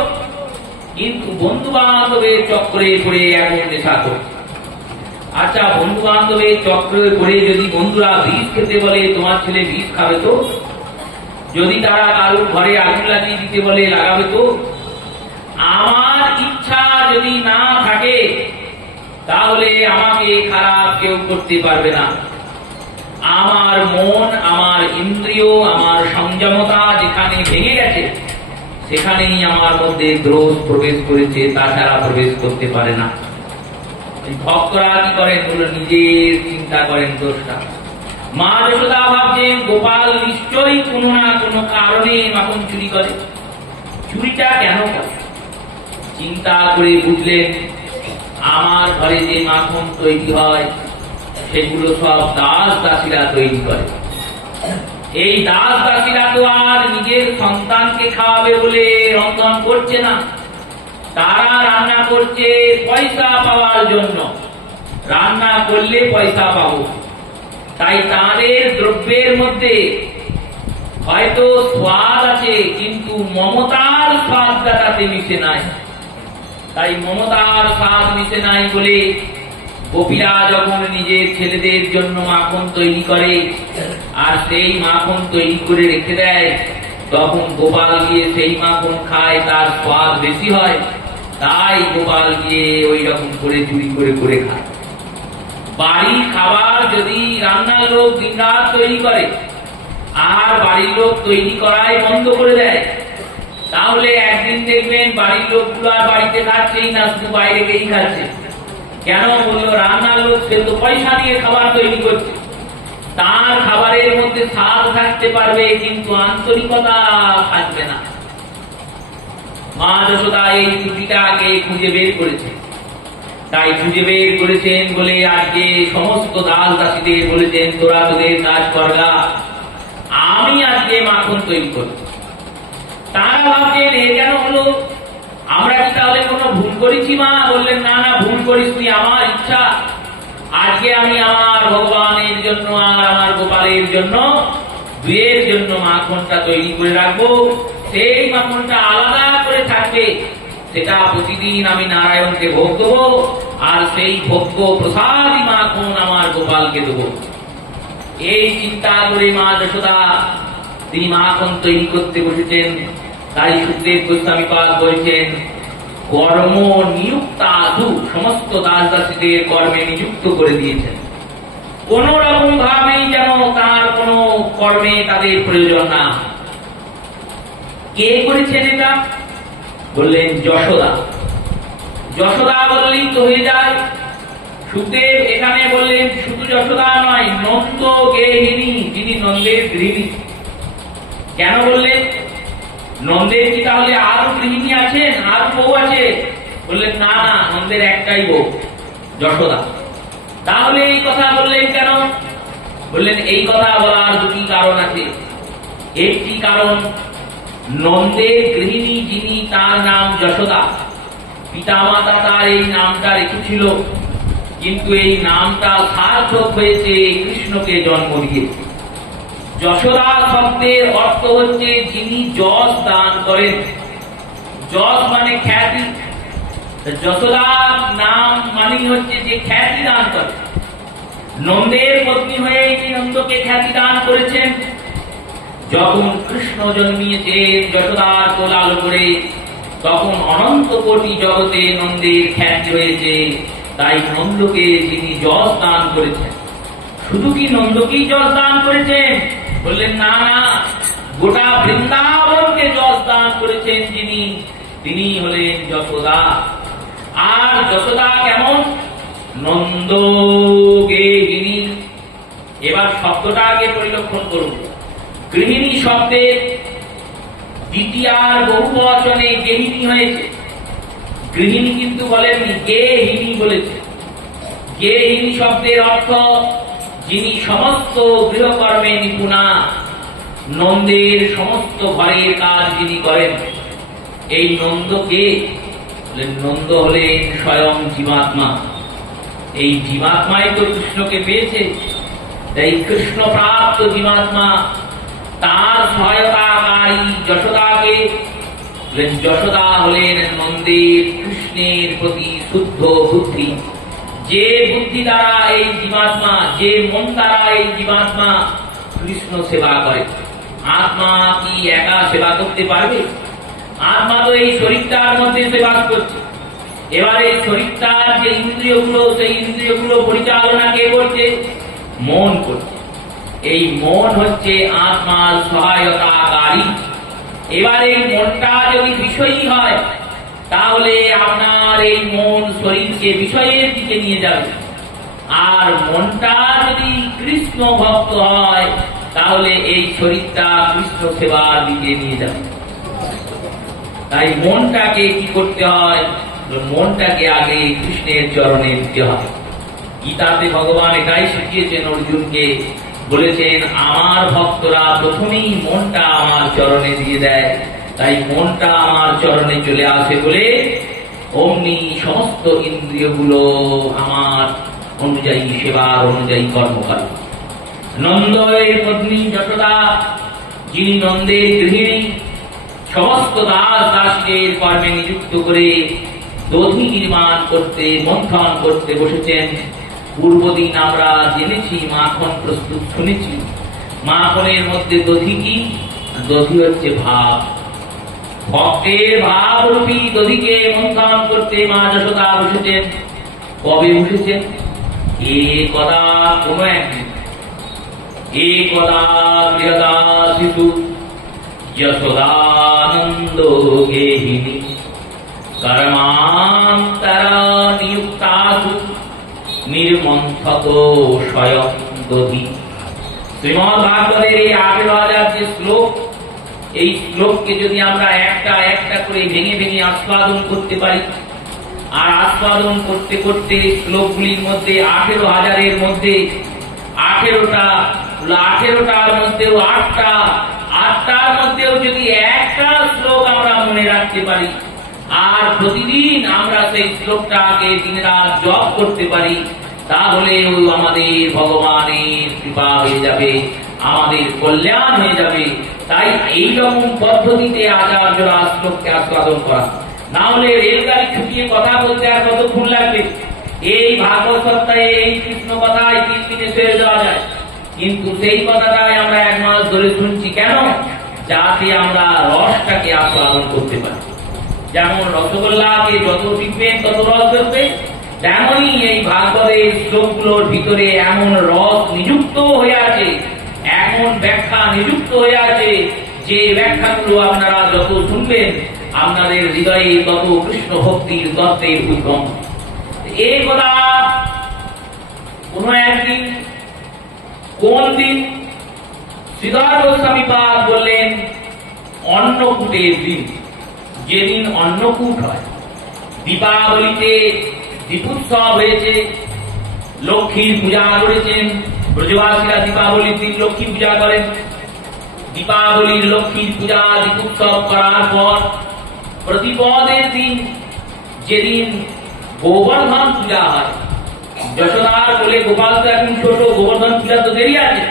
কিন্তু বন্ধু বান্ধবের চক্রে পড়ে এখন নেশা করছে। আচ্ছা, বন্ধু বান্ধবের চক্রে পড়ে যদি বন্ধুরা বিষ খেতে বলে তোমার ছেলে বিষ খাবে তো? যদি তারা কারোর ঘরে আগুন লাগিয়ে দিতে বলে লাগাবে তো? আমার ইচ্ছা যদি না থাকে তাহলে আমাকে খারাপ কেউ করতে পারবে না। আমার মন, আমার ইন্দ্রিয়, আমার সংযমতা যেখানে ভেঙে গেছে সেখানেই আমার মধ্যে দোষ প্রবেশ করেছে, তাছাড়া প্রবেশ করতে পারে না। ভক্তরা কি করেন? নিজের চিন্তা করেন দোষটা। মা যশোদা ভাবছেন গোপাল নিশ্চয়ই কোনো না কোনো কারণে মাখন চুরি করে। চুরিটা কেন করে? চিন্তা করে বুঝলেন আমার ঘরে যে মাখন তৈরি হয় সেগুলো সব দাস দাসীরা তৈরি করে। এই দাস দাসীরা তো আর নিজের সন্তানকে খাওয়াবে বলে রন্ধন করছে না, তারা রান্না করছে পয়সা পাওয়ার জন্য। রান্না করলে পয়সা পাবো, তাই তাদের দ্রব্যের মধ্যে হয়তো স্বাদ আছে কিন্তু মমতার স্বাদটা তাতে মিশে নাই। তাই মমতার স্বাদ মিশে নাই বলে গোপীরা যখন নিজের ছেলেদের জন্য মাখন তৈরি করে আর সেই মাখন তৈরি করে রেখে দেয়, তখন গোপাল গিয়ে সেই মাখন খায়, তার স্বাদ বেশি হয়। তাই গোপাল গিয়ে ওই রকম করে চুরি করে করে খায়। বাড়ির খাবার যদি রান্নার লোক দিনরাত তৈরি করে আর বাড়ির লোক তৈরি করাই বন্ধ করে দেয়, তাহলে একদিন দেখবেন বাড়ির লোকগুলো আর বাড়িতে খাচ্ছেই না, শুধু বাইরে গিয়েই খাচ্ছে। কেন বললো? রান্নার লোক সে তো পয়সা দিয়ে খাবার তৈরি করছে, তার খাবারের মধ্যে স্বাদ থাকতে পারবে কিন্তু আন্তরিকতা থাকবে না। মা যশোদা এই ত্রুটিটাকে খুঁজে বের করেছে। তাই খুঁজে বের করেছেন বলে আজকে সমস্ত দাস দাসীদের বলেছেন, তোরা তোদের কাজ করগা, আমি আজকে মাখন তৈরি করছি। তারা ভাবছেন এ কেন হলো, আমরা কি তাহলে কোনো ভুল করেছি? মা বললেন, না না, ভুল করিসনি, আমার ইচ্ছা আজকে আমি আমার ভগবানের জন্য আর আমার গোপালের জন্য দুয়ের জন্য মাখনটা তৈরি করে রাখবো। সেই মাখনটা আলাদা করে থাকবে, সেটা প্রতিদিন আমি নারায়ণকে ভোগ দেবো, আর সেই ভোগ্য প্রসাদী মাখন আমার গোপালকে দেবো। এই চিন্তা করে মা যশোদা তিনি মাখন তৈরি করতে বসেছেন। তাই সুখদেব গোস্বামী পাদ বলছেন, কর্ম নিযুক্তাধু, সমস্ত দাস দাসীদের কর্মে নিযুক্ত করে দিয়েছেন। কোন রকম ভাবেই যেন তার কোন কর্মে তাদের প্রয়োজন না। কে করেছেন এটা? বললেন যশোদা। যশোদা বললেই তো হয়ে যায়। সুখদেব এখানে বললেন শুধু যশোদা নয়, নন্দ গেহিনী, যিনি নন্দের গৃহিণী। কেন বললেন? নন্দের কি তাহলে আরো গৃহিণী আছেন, আর বউ আছে? বললেন না না, নন্দের একটাই বউ, যশোদা। তাহলে এই কথা বললেন কেন? বললেন এই কথা বলার দুটি কারণ আছে। একটি কারণ, নন্দের গৃহিণী যিনি, তার নাম যশোদা। পিতামাতা তার এই নামটা রেখেছিল, কিন্তু এই নামটা সার্থক হয়েছে কৃষ্ণকে জন্ম দিয়েছে। যশোদা শব্দের অর্থ হচ্ছে যিনি যশ দান করেন। যশ মানে খ্যাতি, যশোদা নাম মানে হচ্ছে যে খ্যাতি দান করে। নন্দের পত্নী হয়ে তিনি নন্দকে খ্যাতি দান করেছেন। যখন কৃষ্ণ জন্মিয়েছেন যশোদার কোলাল করে, তখন অনন্ত কোটি জগতে নন্দের খ্যাতি হয়েছে। তাই নন্দকে যিনি যশ দান করেছেন, শুধু কি নন্দকেই যশ দান করেছেন? বললেন না না, গোটা বৃন্দাবনকে যশ দান করেছেন যিনি, তিনি হলেন যশোদা। আর যশোদা কেমন? নন্দ গেহিনী। এবার শব্দটাকে পরিলক্ষণ করুন। গৃহিণী শব্দের দ্বিতীয়ার বহুবচনে গেহিনী হয়েছে, গৃহিণী কিন্তু বলেননি, গেহিনী বলেছে। গেহিনী শব্দের অর্থ যিনি সমস্ত গৃহকর্মে নিপুণা, নন্দের সমস্ত ঘরের কাজ যিনি করেন। এই নন্দ কে? নন্দ হলেন স্বয়ং জীবাত্মা। এই জীবাত্মাই তো কৃষ্ণকে পেয়েছে। তাই কৃষ্ণ প্রাপ্ত জীবাত্মা তার সহায়তাকারী যশোদাকে, যশোদা হলেন নন্দের কৃষ্ণের প্রতি শুদ্ধ বুদ্ধি। যে বুদ্ধি দ্বারা এই জীবাত্মা, যে মন দ্বারা এই জীবাত্মা কৃষ্ণ সেবা করে। আত্মা কি একা সেবা করতে পারবে? আত্মা তো এই শরীরটার মধ্যে সেবা করছে। এবার এই শরীরটার যে ইন্দ্রিয়গুলো, সেই ইন্দ্রিয়গুলো পরিচালনা কে করছে? মন করছে। এই মন হচ্ছে আত্মার সহায়তাকারী। এবার এই মনটা যদি বিষয়ী হয়, তাহলে আপনার এই মন শরীরকে বিষয়ের দিকে নিয়ে যাবে। আর মনটা যদি কৃষ্ণ ভক্ত হয়, তাহলে এই শরীরটা কৃষ্ণ সেবার দিকে নিয়ে যাবে। তাই মনটাকে কি করতে হয়? মনটাকে আগে কৃষ্ণের চরণে দিতে হয়। গীতাতে ভগবান এটাই শিখিয়েছেন অর্জুনকে, বলেছেন আমার ভক্তরা প্রথমেই মনটা আমার চরণে দিয়ে দেয়। তাই মনটা আমার চরণে চলে আসে বলে অমনি সমস্ত ইন্দ্রিয়গুলো আমার অনুযায়ী সেবার অনুযায়ী কর্ম করে। নন্দের পত্নী যশোদা যিনি নন্দের গৃহিণী, সমস্ত দাস দাসীদের কর্মে নিযুক্ত করে দধি নির্মাণ করতে, মন্থন করতে বসেছেন। পূর্বদিন আমরা জেনেছি, মাখন প্রস্তুত শুনেছি। মাখনের মধ্যে দধি কি? দধি হচ্ছে ভাব। ভক্তের ভাবরূপী দধিকে মন্থন করতে মা যশোদা বসেছেন। কবে বসেছেন? একদা কোন একদিন, একদা গৃহদাসিতু যশোদানন্দ গেহিনী কর্মান্তরা নিযুক্তাসু নির্মন্থক স্বয়ং দধি। শ্রীমদ্ ভাগবতের এই 18,000 যে শ্লোক, এই শ্লোককে যদি আমরা একটা একটা করে ভেঙে ভেঙে আস্বাদন করতে পারি, আর আস্বাদন করতে করতে শ্লোকগুলির মধ্যে 18,000-এর মধ্যে 18টার মধ্যেও 8টার মধ্যেও যদি একটা শ্লোক আমরা মনে রাখতে পারি, আর প্রতিদিন আমরা সেই শ্লোকটাকে দিনরাত জপ করতে পারি, তাহলে আমাদের ভগবানের কৃপা হয়ে যাবে, আমাদের কল্যাণ হয়ে যাবে। তাই এইরকম পদ্ধতিতে আচার্যরা শ্লোককে আস্বাদন করা। না হলে রেলগাড়ি ছুটিয়ে কথা বলতে আর কতক্ষণ লাগবে? এই ভাগবত সপ্তাহে এই কৃষ্ণ কথায় 3 দিনে শেষ দেওয়া যায়, কিন্তু সেই কথাটাই আমরা 1 মাস ধরে শুনছি। কেন? যাতে আমরা রসটাকে আস্বাদন করতে পারি। যেমন রসগোল্লাকে যত শিখবেন তত রস ধরবে, তেমনই এই ভাগবতের শ্লোকগুলোর ভিতরে এমন রস নিযুক্ত হয়ে আছে, এমন ব্যাখ্যা নিযুক্ত হয়ে আছে, যে ব্যাখ্যাগুলো আপনারা যত শুনবেন আপনাদের হৃদয়ে তত কৃষ্ণ ভক্তির তত্ত্বের উদ্গম। এই কথা কোন একদিন, কোন দিন? শ্রীধর গোস্বামীপাদ বললেন অন্নকূটের দিন, যেদিন অন্নকূট হয়। দীপাবলিতে দীপোৎসব হয়েছে, লক্ষ্মীর পূজা করেছেন ব্রজবাসীরা। দীপাবলির দিন লক্ষ্মী পূজা করেন। দীপাবলির লক্ষ্মীর পূজা দীপোৎসব করার পর প্রতিপদের দিন, যেদিন গোবর্ধন পূজা হয়। যশোদার বলে গোপাল তো এখন ছোট, গোবর্ধন পূজা তো দেরি আছে।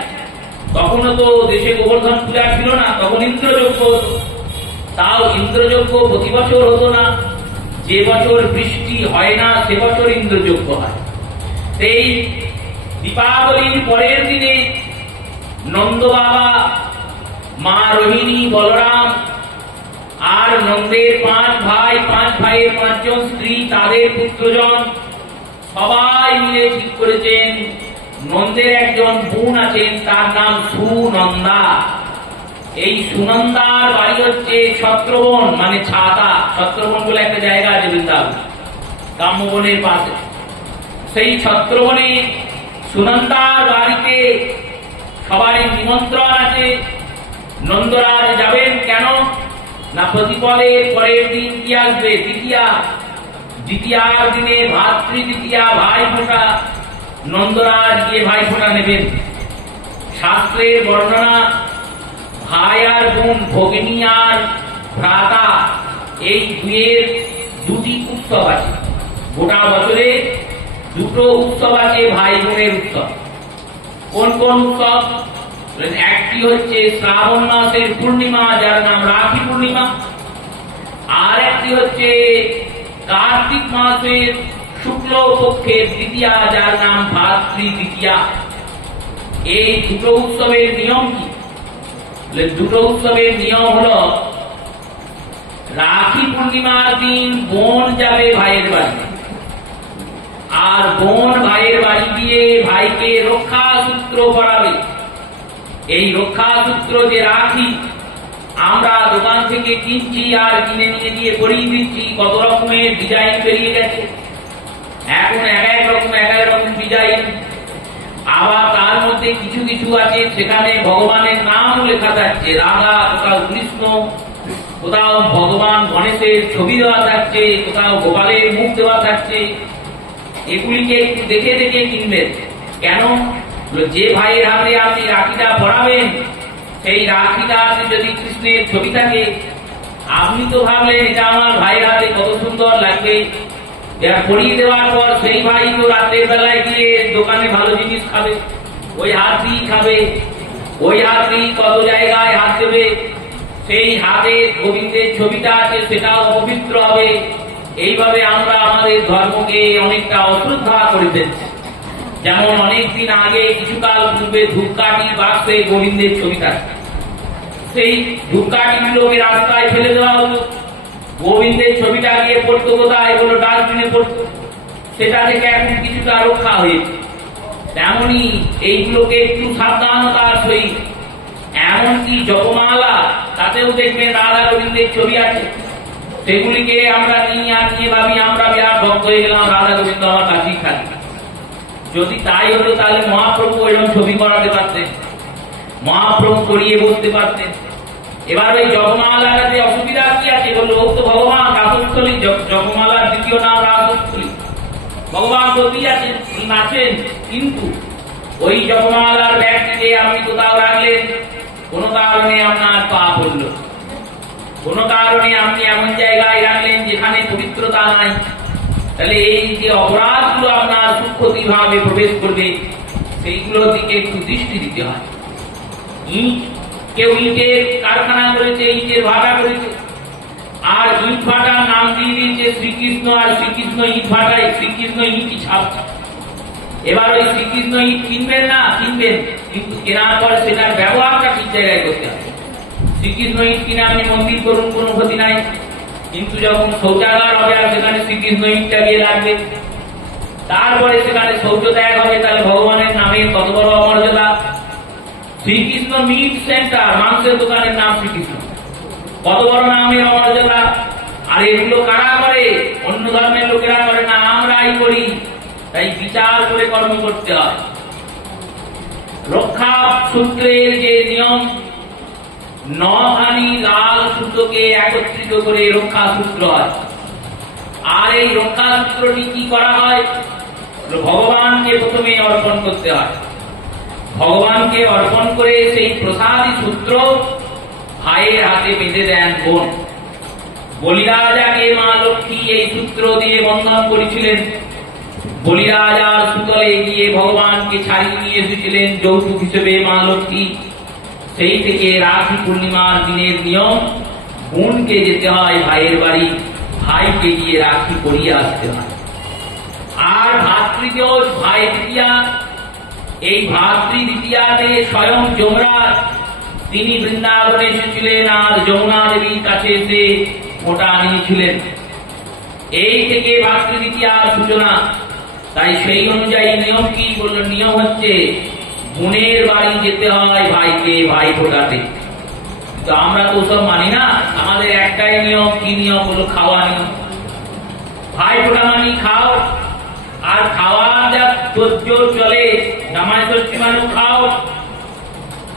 তখনও তো দেশে গোবর্ধন পূজা ছিল না, তখন ইন্দ্রযজ্ঞ। তাও ইন্দ্রযজ্ঞ প্রতি বছর হতো না, যে বছর বৃষ্টি হয় না সে বছর ইন্দ্রযজ্ঞ হয়। সেই দীপাবলির পরের দিনে নন্দ বাবা, মা রোহিণী, বলরাম আর নন্দের 5 ভাই, 5 ভাইয়ের 5 জন স্ত্রী, তাদের পুত্রজন সবাই মিলে ঠিক করেছেন নন্দের একজন বোন আছেন, তার নাম সুনন্দা। এই সুনন্দার বাড়ি হচ্ছে ছত্রবন, মানে ছাতা। ছত্রবন বলে একটা জায়গা আছে বৃন্দাবন, কাম্যবনের পাশে। সেই ছত্রবনে সুনন্দার বাড়িতে সবারই নিমন্ত্রণ আছে। নন্দরাজ যাবেন কেন না, প্রতিপদের পরের দিন কি আসবে? দ্বিতীয়া। দ্বিতীয়ার দিনে ভাতৃ দ্বিতীয়া, ভাই ফোঁটা। নন্দরাজ গিয়ে ভাই ফোঁটা নেবেন। শাস্ত্রের বর্ণনা, ভাই আর বোন, ভগিনী আর ভ্রাতা, এই দুয়ের 2টি উৎসব আছে। গোটা বছরে 2টো উৎসব আছে, ভাই বোনের উৎসব। কোন কোন উৎসব? একটি হচ্ছে শ্রাবণ মাসের পূর্ণিমা, যার নাম রাখি পূর্ণিমা। আর একটি হচ্ছে কার্তিক মাসের শুক্ল পক্ষের দ্বিতীয়া, যার নাম ভাতৃ দ্বিতীয়া। এই 2টো উৎসবের নিয়ম কি? 2টো উৎসবের নিয়ম হলো, রাখি পূর্ণিমার দিন বোন যাবে ভাইয়ের বাড়ি, আর বোন ভাইয়ের বাড়ি গিয়ে ভাইকে রক্ষা সূত্র পরাবে। এই রক্ষা সূত্র যে রাখি আমরা দোকান থেকে কিনছি আর কিনে নিয়ে গিয়ে পরিয়ে দিচ্ছি, কত রকমের ডিজাইন বেরিয়ে গেছে। এখন এক এক রকম ডিজাইন। আবার তার মধ্যে কিছু কিছু আছে সেখানে ভগবানের নাম লেখা থাকছে, রাধা, কোথাও কৃষ্ণ, কোথাও ভগবান গণেশের ছবি দেওয়া থাকছে, কোথাও গোপালের মুখ দেওয়া থাকছে। এগুলিকে একটু দেখে দেখে কিনবেন। কেন? যে ভাইয়ের হাতে আপনি রাখিটা পরাবেন, সেই রাখিটাতে যদি কৃষ্ণের ছবি থাকে, আপনি তো ভাবলেন এটা আমার ভাইয়ের হাতে কত সুন্দর লাগবে। পরিয়ে দেওয়ার পর সেই ভাই তো রাতের বেলায় গিয়ে দোকানে ভালো জিনিস খাবে, ওই হাত দিয়ে খাবে। ওই হাতটি কত জায়গায় হাত দেবে, সেই হাতে গোবিন্দের ছবিটা আছে সেটাও অপবিত্র হবে। এইভাবে আমরা আমাদের ধর্মকে অনেকটা অশ্রদ্ধা করে ফেলছি। যেমন অনেকদিন আগে কিছুকাল পূর্বে ধূপকাঠি বাক্সে গোবিন্দের ছবিটা, সেই ধূপকাঠিগুলোকে রাস্তায় ফেলে দেওয়া হতো। গোবিন্দের ছবিটা গিয়ে পড়তো কোথায়, বলো ডাস্টবিনে পড়তো। সেটা থেকে এখন কিছুটা রক্ষা হয়েছে। তেমনি এইগুলোকে একটু সাবধানতার সহিত, এমনকি জপমালা তাতেও দেখবেন রাধা গোবিন্দের ছবি আছে, সেগুলিকে আমরা নিয়ে ভাবি আমরা বিরাট ভক্ত হয়ে গেলাম, রাধা গোবিন্দ আমার কাছেই থাকবে। যদি তাই হতো তাহলে মহাপ্রভু এরকম ছবি করাতে পারতেন, মহাপ্রভু করিয়ে বসতে পারতেন। এবার ওই জপমালাটাতে অসুবিধা কি আছে বললো, ও তো ভগবান রাসস্থলী, জপমালার দ্বিতীয় নাম রাসস্থলী, ভগবান সত্যি আছেন, আছেন, কিন্তু ওই জপমালার ব্যাগটিকে আপনি কোথাও রাখলেন, কোন কারণে আপনার পা পড়ল, কোন কারণে আপনি এমন জায়গায় রাখলেন যেখানে পবিত্রতা নাই, তাহলে এই যে অপরাধগুলো আপনার সূক্ষ্মভাবে প্রবেশ করবে, সেইগুলোর দিকে একটু দৃষ্টি দিতে হয়। ইট, কেউ ইটের কারখানা করেছে, ইটের ভাটা করেছে, আর ইট ভাটার নাম দিয়ে দিয়েছে শ্রীকৃষ্ণ, আর শ্রীকৃষ্ণ ইট ভাটায়, শ্রীকৃষ্ণ ইটই ছাপছে। এবার ওই শ্রীকৃষ্ণ ইট কিনবেন না, কিনবেন, কিন্তু কেনার পর সেটার ব্যবহারটা ঠিক জায়গায় করতে হবে। শ্রীকৃষ্ণ ইট কিনে আপনি মন্দির করুন, কোনো ক্ষতি নাই, কিন্তু যখন শৌচাগার হবে আর সেখানে শ্রীকৃষ্ণ ইটটা গিয়ে লাগবে, তারপরে সেখানে শৌচ ত্যাগ হবে, তাহলে ভগবানের নামে কত বড় অমর্যাদা। শ্রীকৃষ্ণ মিট সেন্টার, মাংসের দোকানের নাম শ্রীকৃষ্ণ, কত বড় নামের অমর্যাদা। আর এগুলো কারা করে? অন্য ধর্মের লোকেরা করে না, আমরাই করি। তাই বিচার করে কর্ম করতে হয়। রক্ষা সূত্রের যে নিয়ম, 9খানি লাল সুতোকে একত্রিত করে রক্ষা সূত্র হয়। আর এই রক্ষা সূত্রটি কি করা হয়? ভগবানকে প্রথমে অর্পণ করতে হয়। ভগবানকে অর্পণ করে সেই প্রসাদী সূত্র ভাইয়ের হাতে বেঁধে দেন বোন। বলিরাজাকে মা লক্ষ্মী এই সূত্র দিয়ে বন্ধন করেছিলেন। বলিরাজার সুতলে গিয়ে ভগবানকে ছাড়িয়ে নিয়ে এসেছিলেন যৌতুক হিসেবে মা লক্ষ্মী। সেই থেকে রাখি পূর্ণিমার দিনের নিয়ম, বোনকে যেতে হয় ভাইয়ের বাড়ি, ভাইকে গিয়ে রাখি পরিয়ে আসতে হয়। আর ভাতৃদ্বীজ, ভাই দ্বিতীয়া, এই ভাতৃ দ্বিতীয়াতে স্বয়ং যমরাজ তিনি বৃন্দাবনে এসেছিলেন আর যমুনা দেবীর কাছে এসে ফোঁটা নিয়েছিলেন। এই থেকে ভাতৃ দ্বিতীয়ার সূচনা। তাই সেই অনুযায়ী নিয়ম কি বলল? নিয়ম হচ্ছে বোনের বাড়ি যেতে হয় ভাইকে ভাই ফোঁটাতে। তো আমরা তো সব মানি না, আমাদের একটাই নিয়ম। কি নিয়ম? বললো খাওয়া নিয়ম। ভাই ফোঁটা মানি খাও, আর খাওয়ার যা তোর চলে, জামাই ষষ্ঠী মানেও খাও,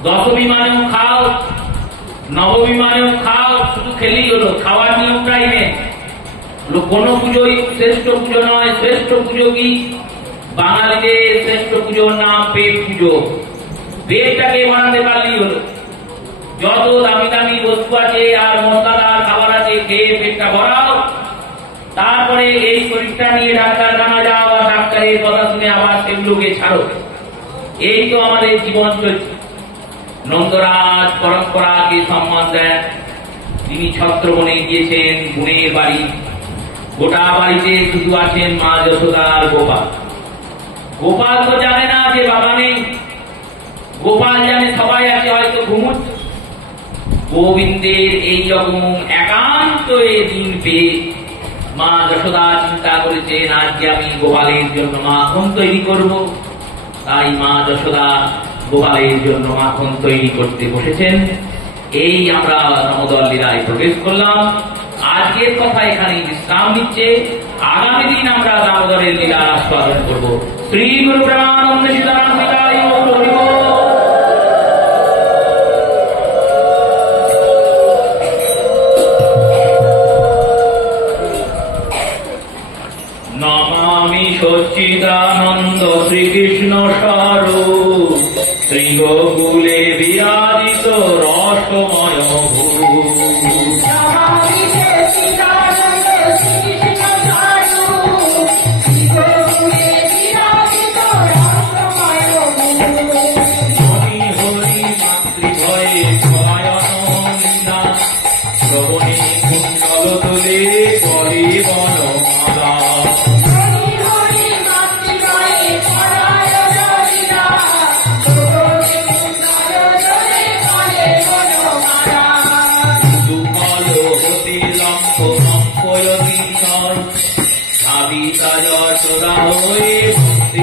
দশমী মানেও খাও, নবমী মানেও খাও, শুধু খেলেই হলো, খাওয়ার নিয়মটাই নেই। কোন পুজোই শ্রেষ্ঠ পুজো নয়। শ্রেষ্ঠ পুজো কি? বাঙালিদের শ্রেষ্ঠ পুজোর নাম পেট পুজো। পেটটাকে বানাতে পারলেই হলো। যত দামি দামি বস্তু আছে আর মশলাদার খাবার আছে, খেয়ে পেটটা ভরাও, তারপরে এই শরীরটা নিয়ে ডাক্তারখানা যাও, আর ডাক্তারের কথা শুনে আবার সেগুলোকে ছাড়ো। এই তো আমাদের জীবন চলছে। নন্দরাজ পরম্পরাকে সম্মান দেন। তিনি ছত্রবনে গিয়েছেন বোনের বাড়ি। গোটা বাড়িতে শুধু আছেন মা যশোদা আর গোপাল। গোপাল তো জানে না যে বাবা নেই, গোপাল জানে সবাই আছে, হয়তো ঘুমুচ্ছে। গোবিন্দের এই রকম একান্ত দিন পেয়ে মা যশোদা চিন্তা করেছেন, আজকে আমি গোপালের জন্য মাখন তৈরি করব। তাই মা যশোদা গোপালের জন্য মাখন তৈরি করতে বসেছেন। এই আমরা দামোদর লীলায় প্রবেশ করলাম। আজকের কথা এখানে বিশ্রাম নিচ্ছে। আগামী দিন আমরা দামোদরের লীলা আস্বাদন করব। শ্রী গুরু প্রেমানন্দ সীতারাম পিতায় হরি বল। নমামি সচ্চিদানন্দ শ্রীকৃষ্ণ স্বরূপ, শ্রী গোকুলে বিরাজিত রসময় ভূ। হরি হরি শ্রবণে কুণ্ডল তোলে করে বনমালা সাবিতা যশোদা হয়ে ভক্তি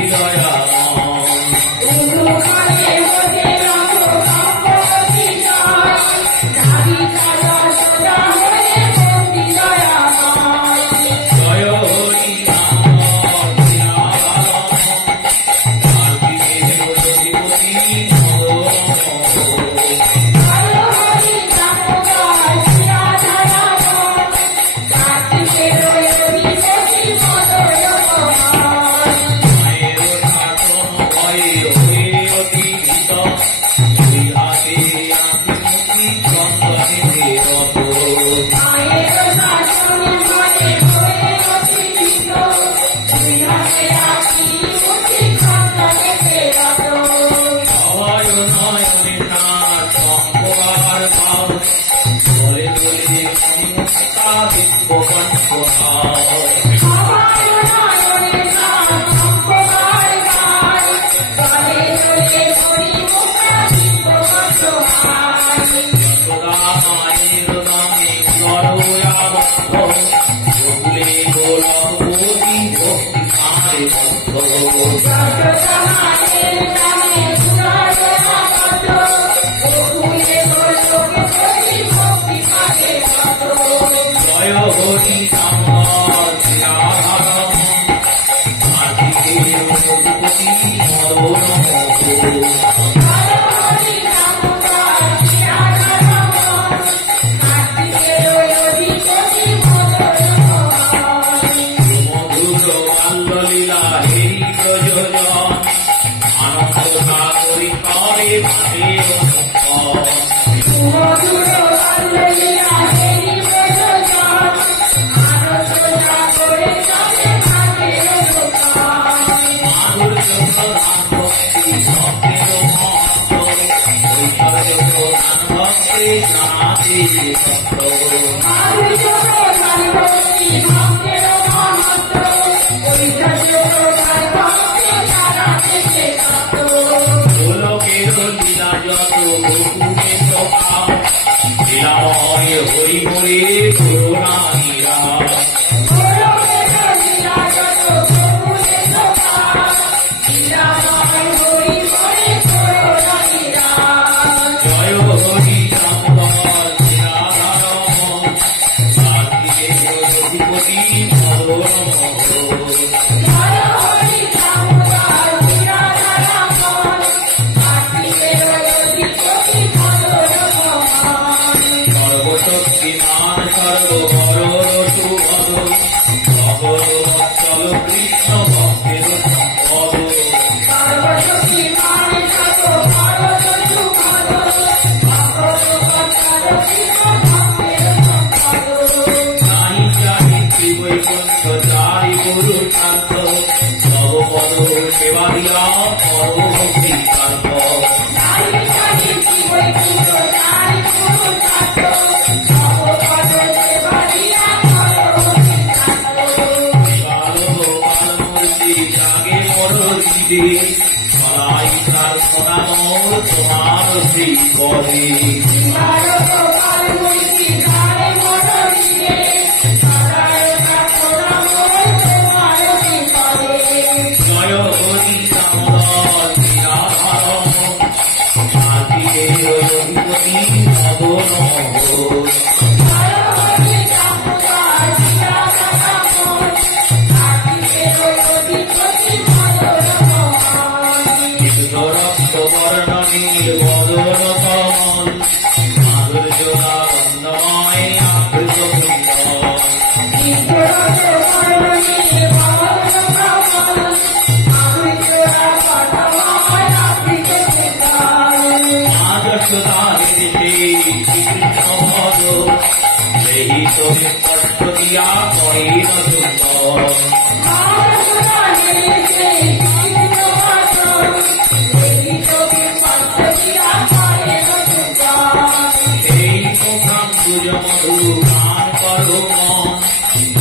মধু গান করো মন,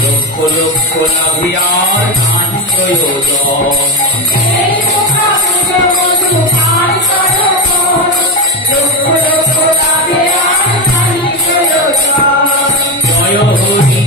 লক্ষ লক্ষ লাভিয়ার গান প্রয়োজন। জয় হরি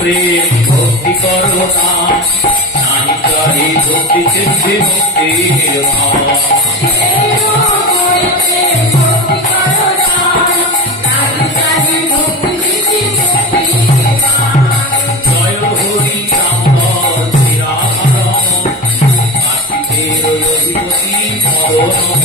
প্রেম ভক্তি করো নাহি চাহি ভক্তি সিদ্ধি মুক্তি নির্মাণ। জয় হরি রাম শ্রীরাম কার্তিকের অধিপতি মদন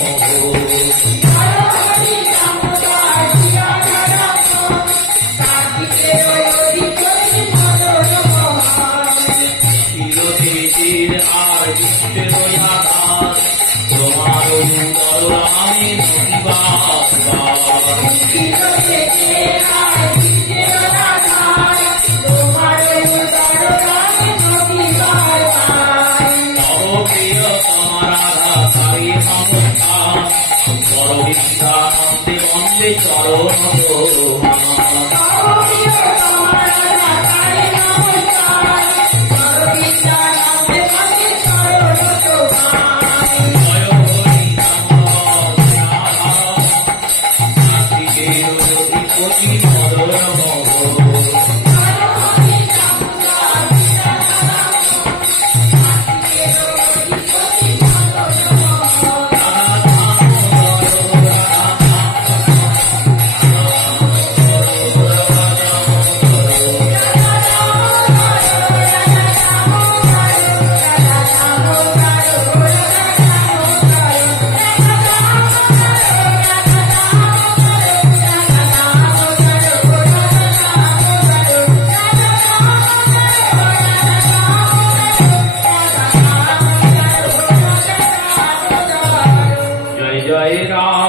Radha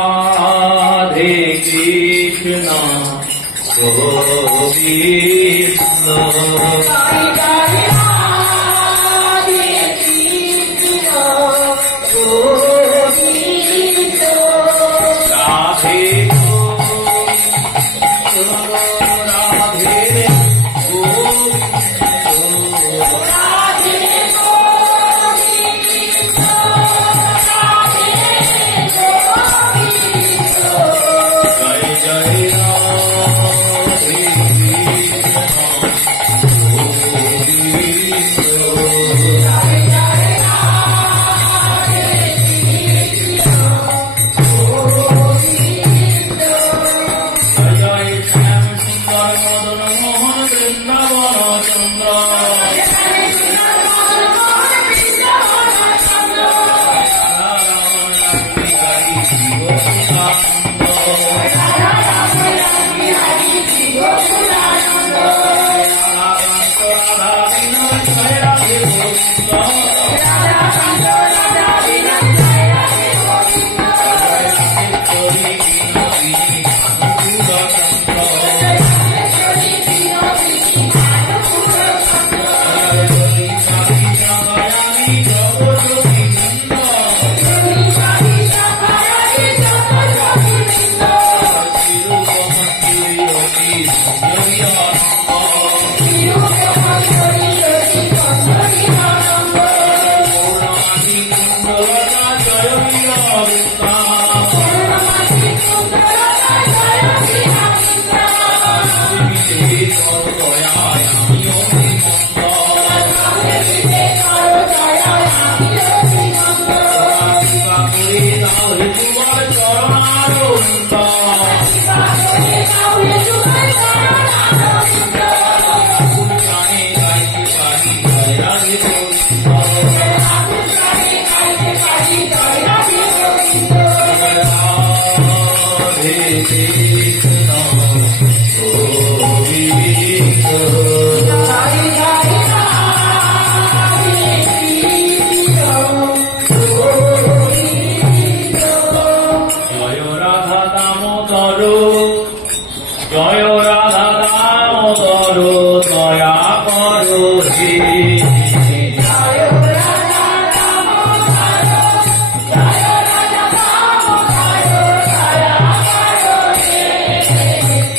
জয় রাধা দামোদর দয়া করো হে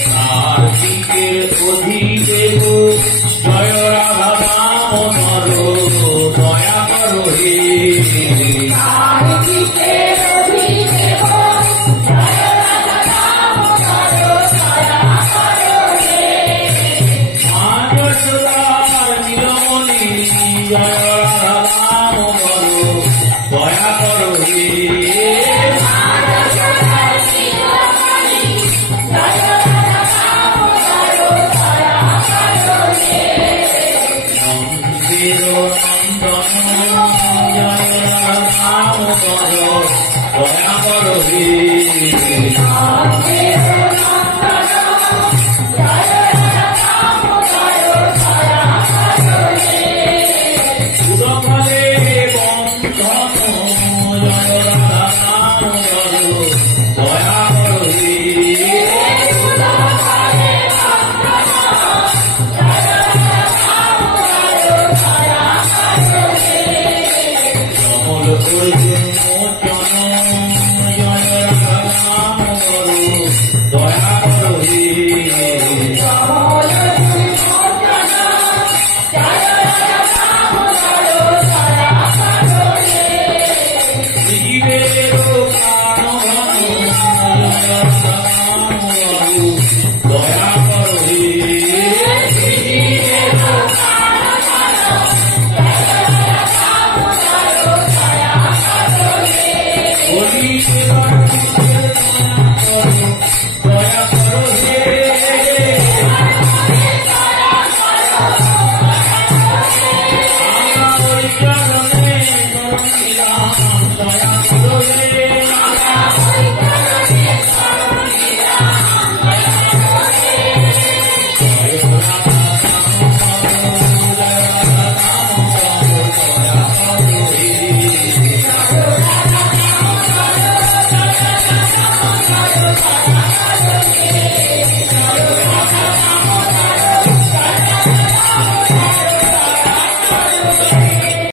কার্তিকের অধিদেব জয় রাধা দামোদর দয়া করো হে জয় রাধা দামোদর দয়া করো হে নন্দের নন্দন জয় রাধা দামোদর দয়া করো হে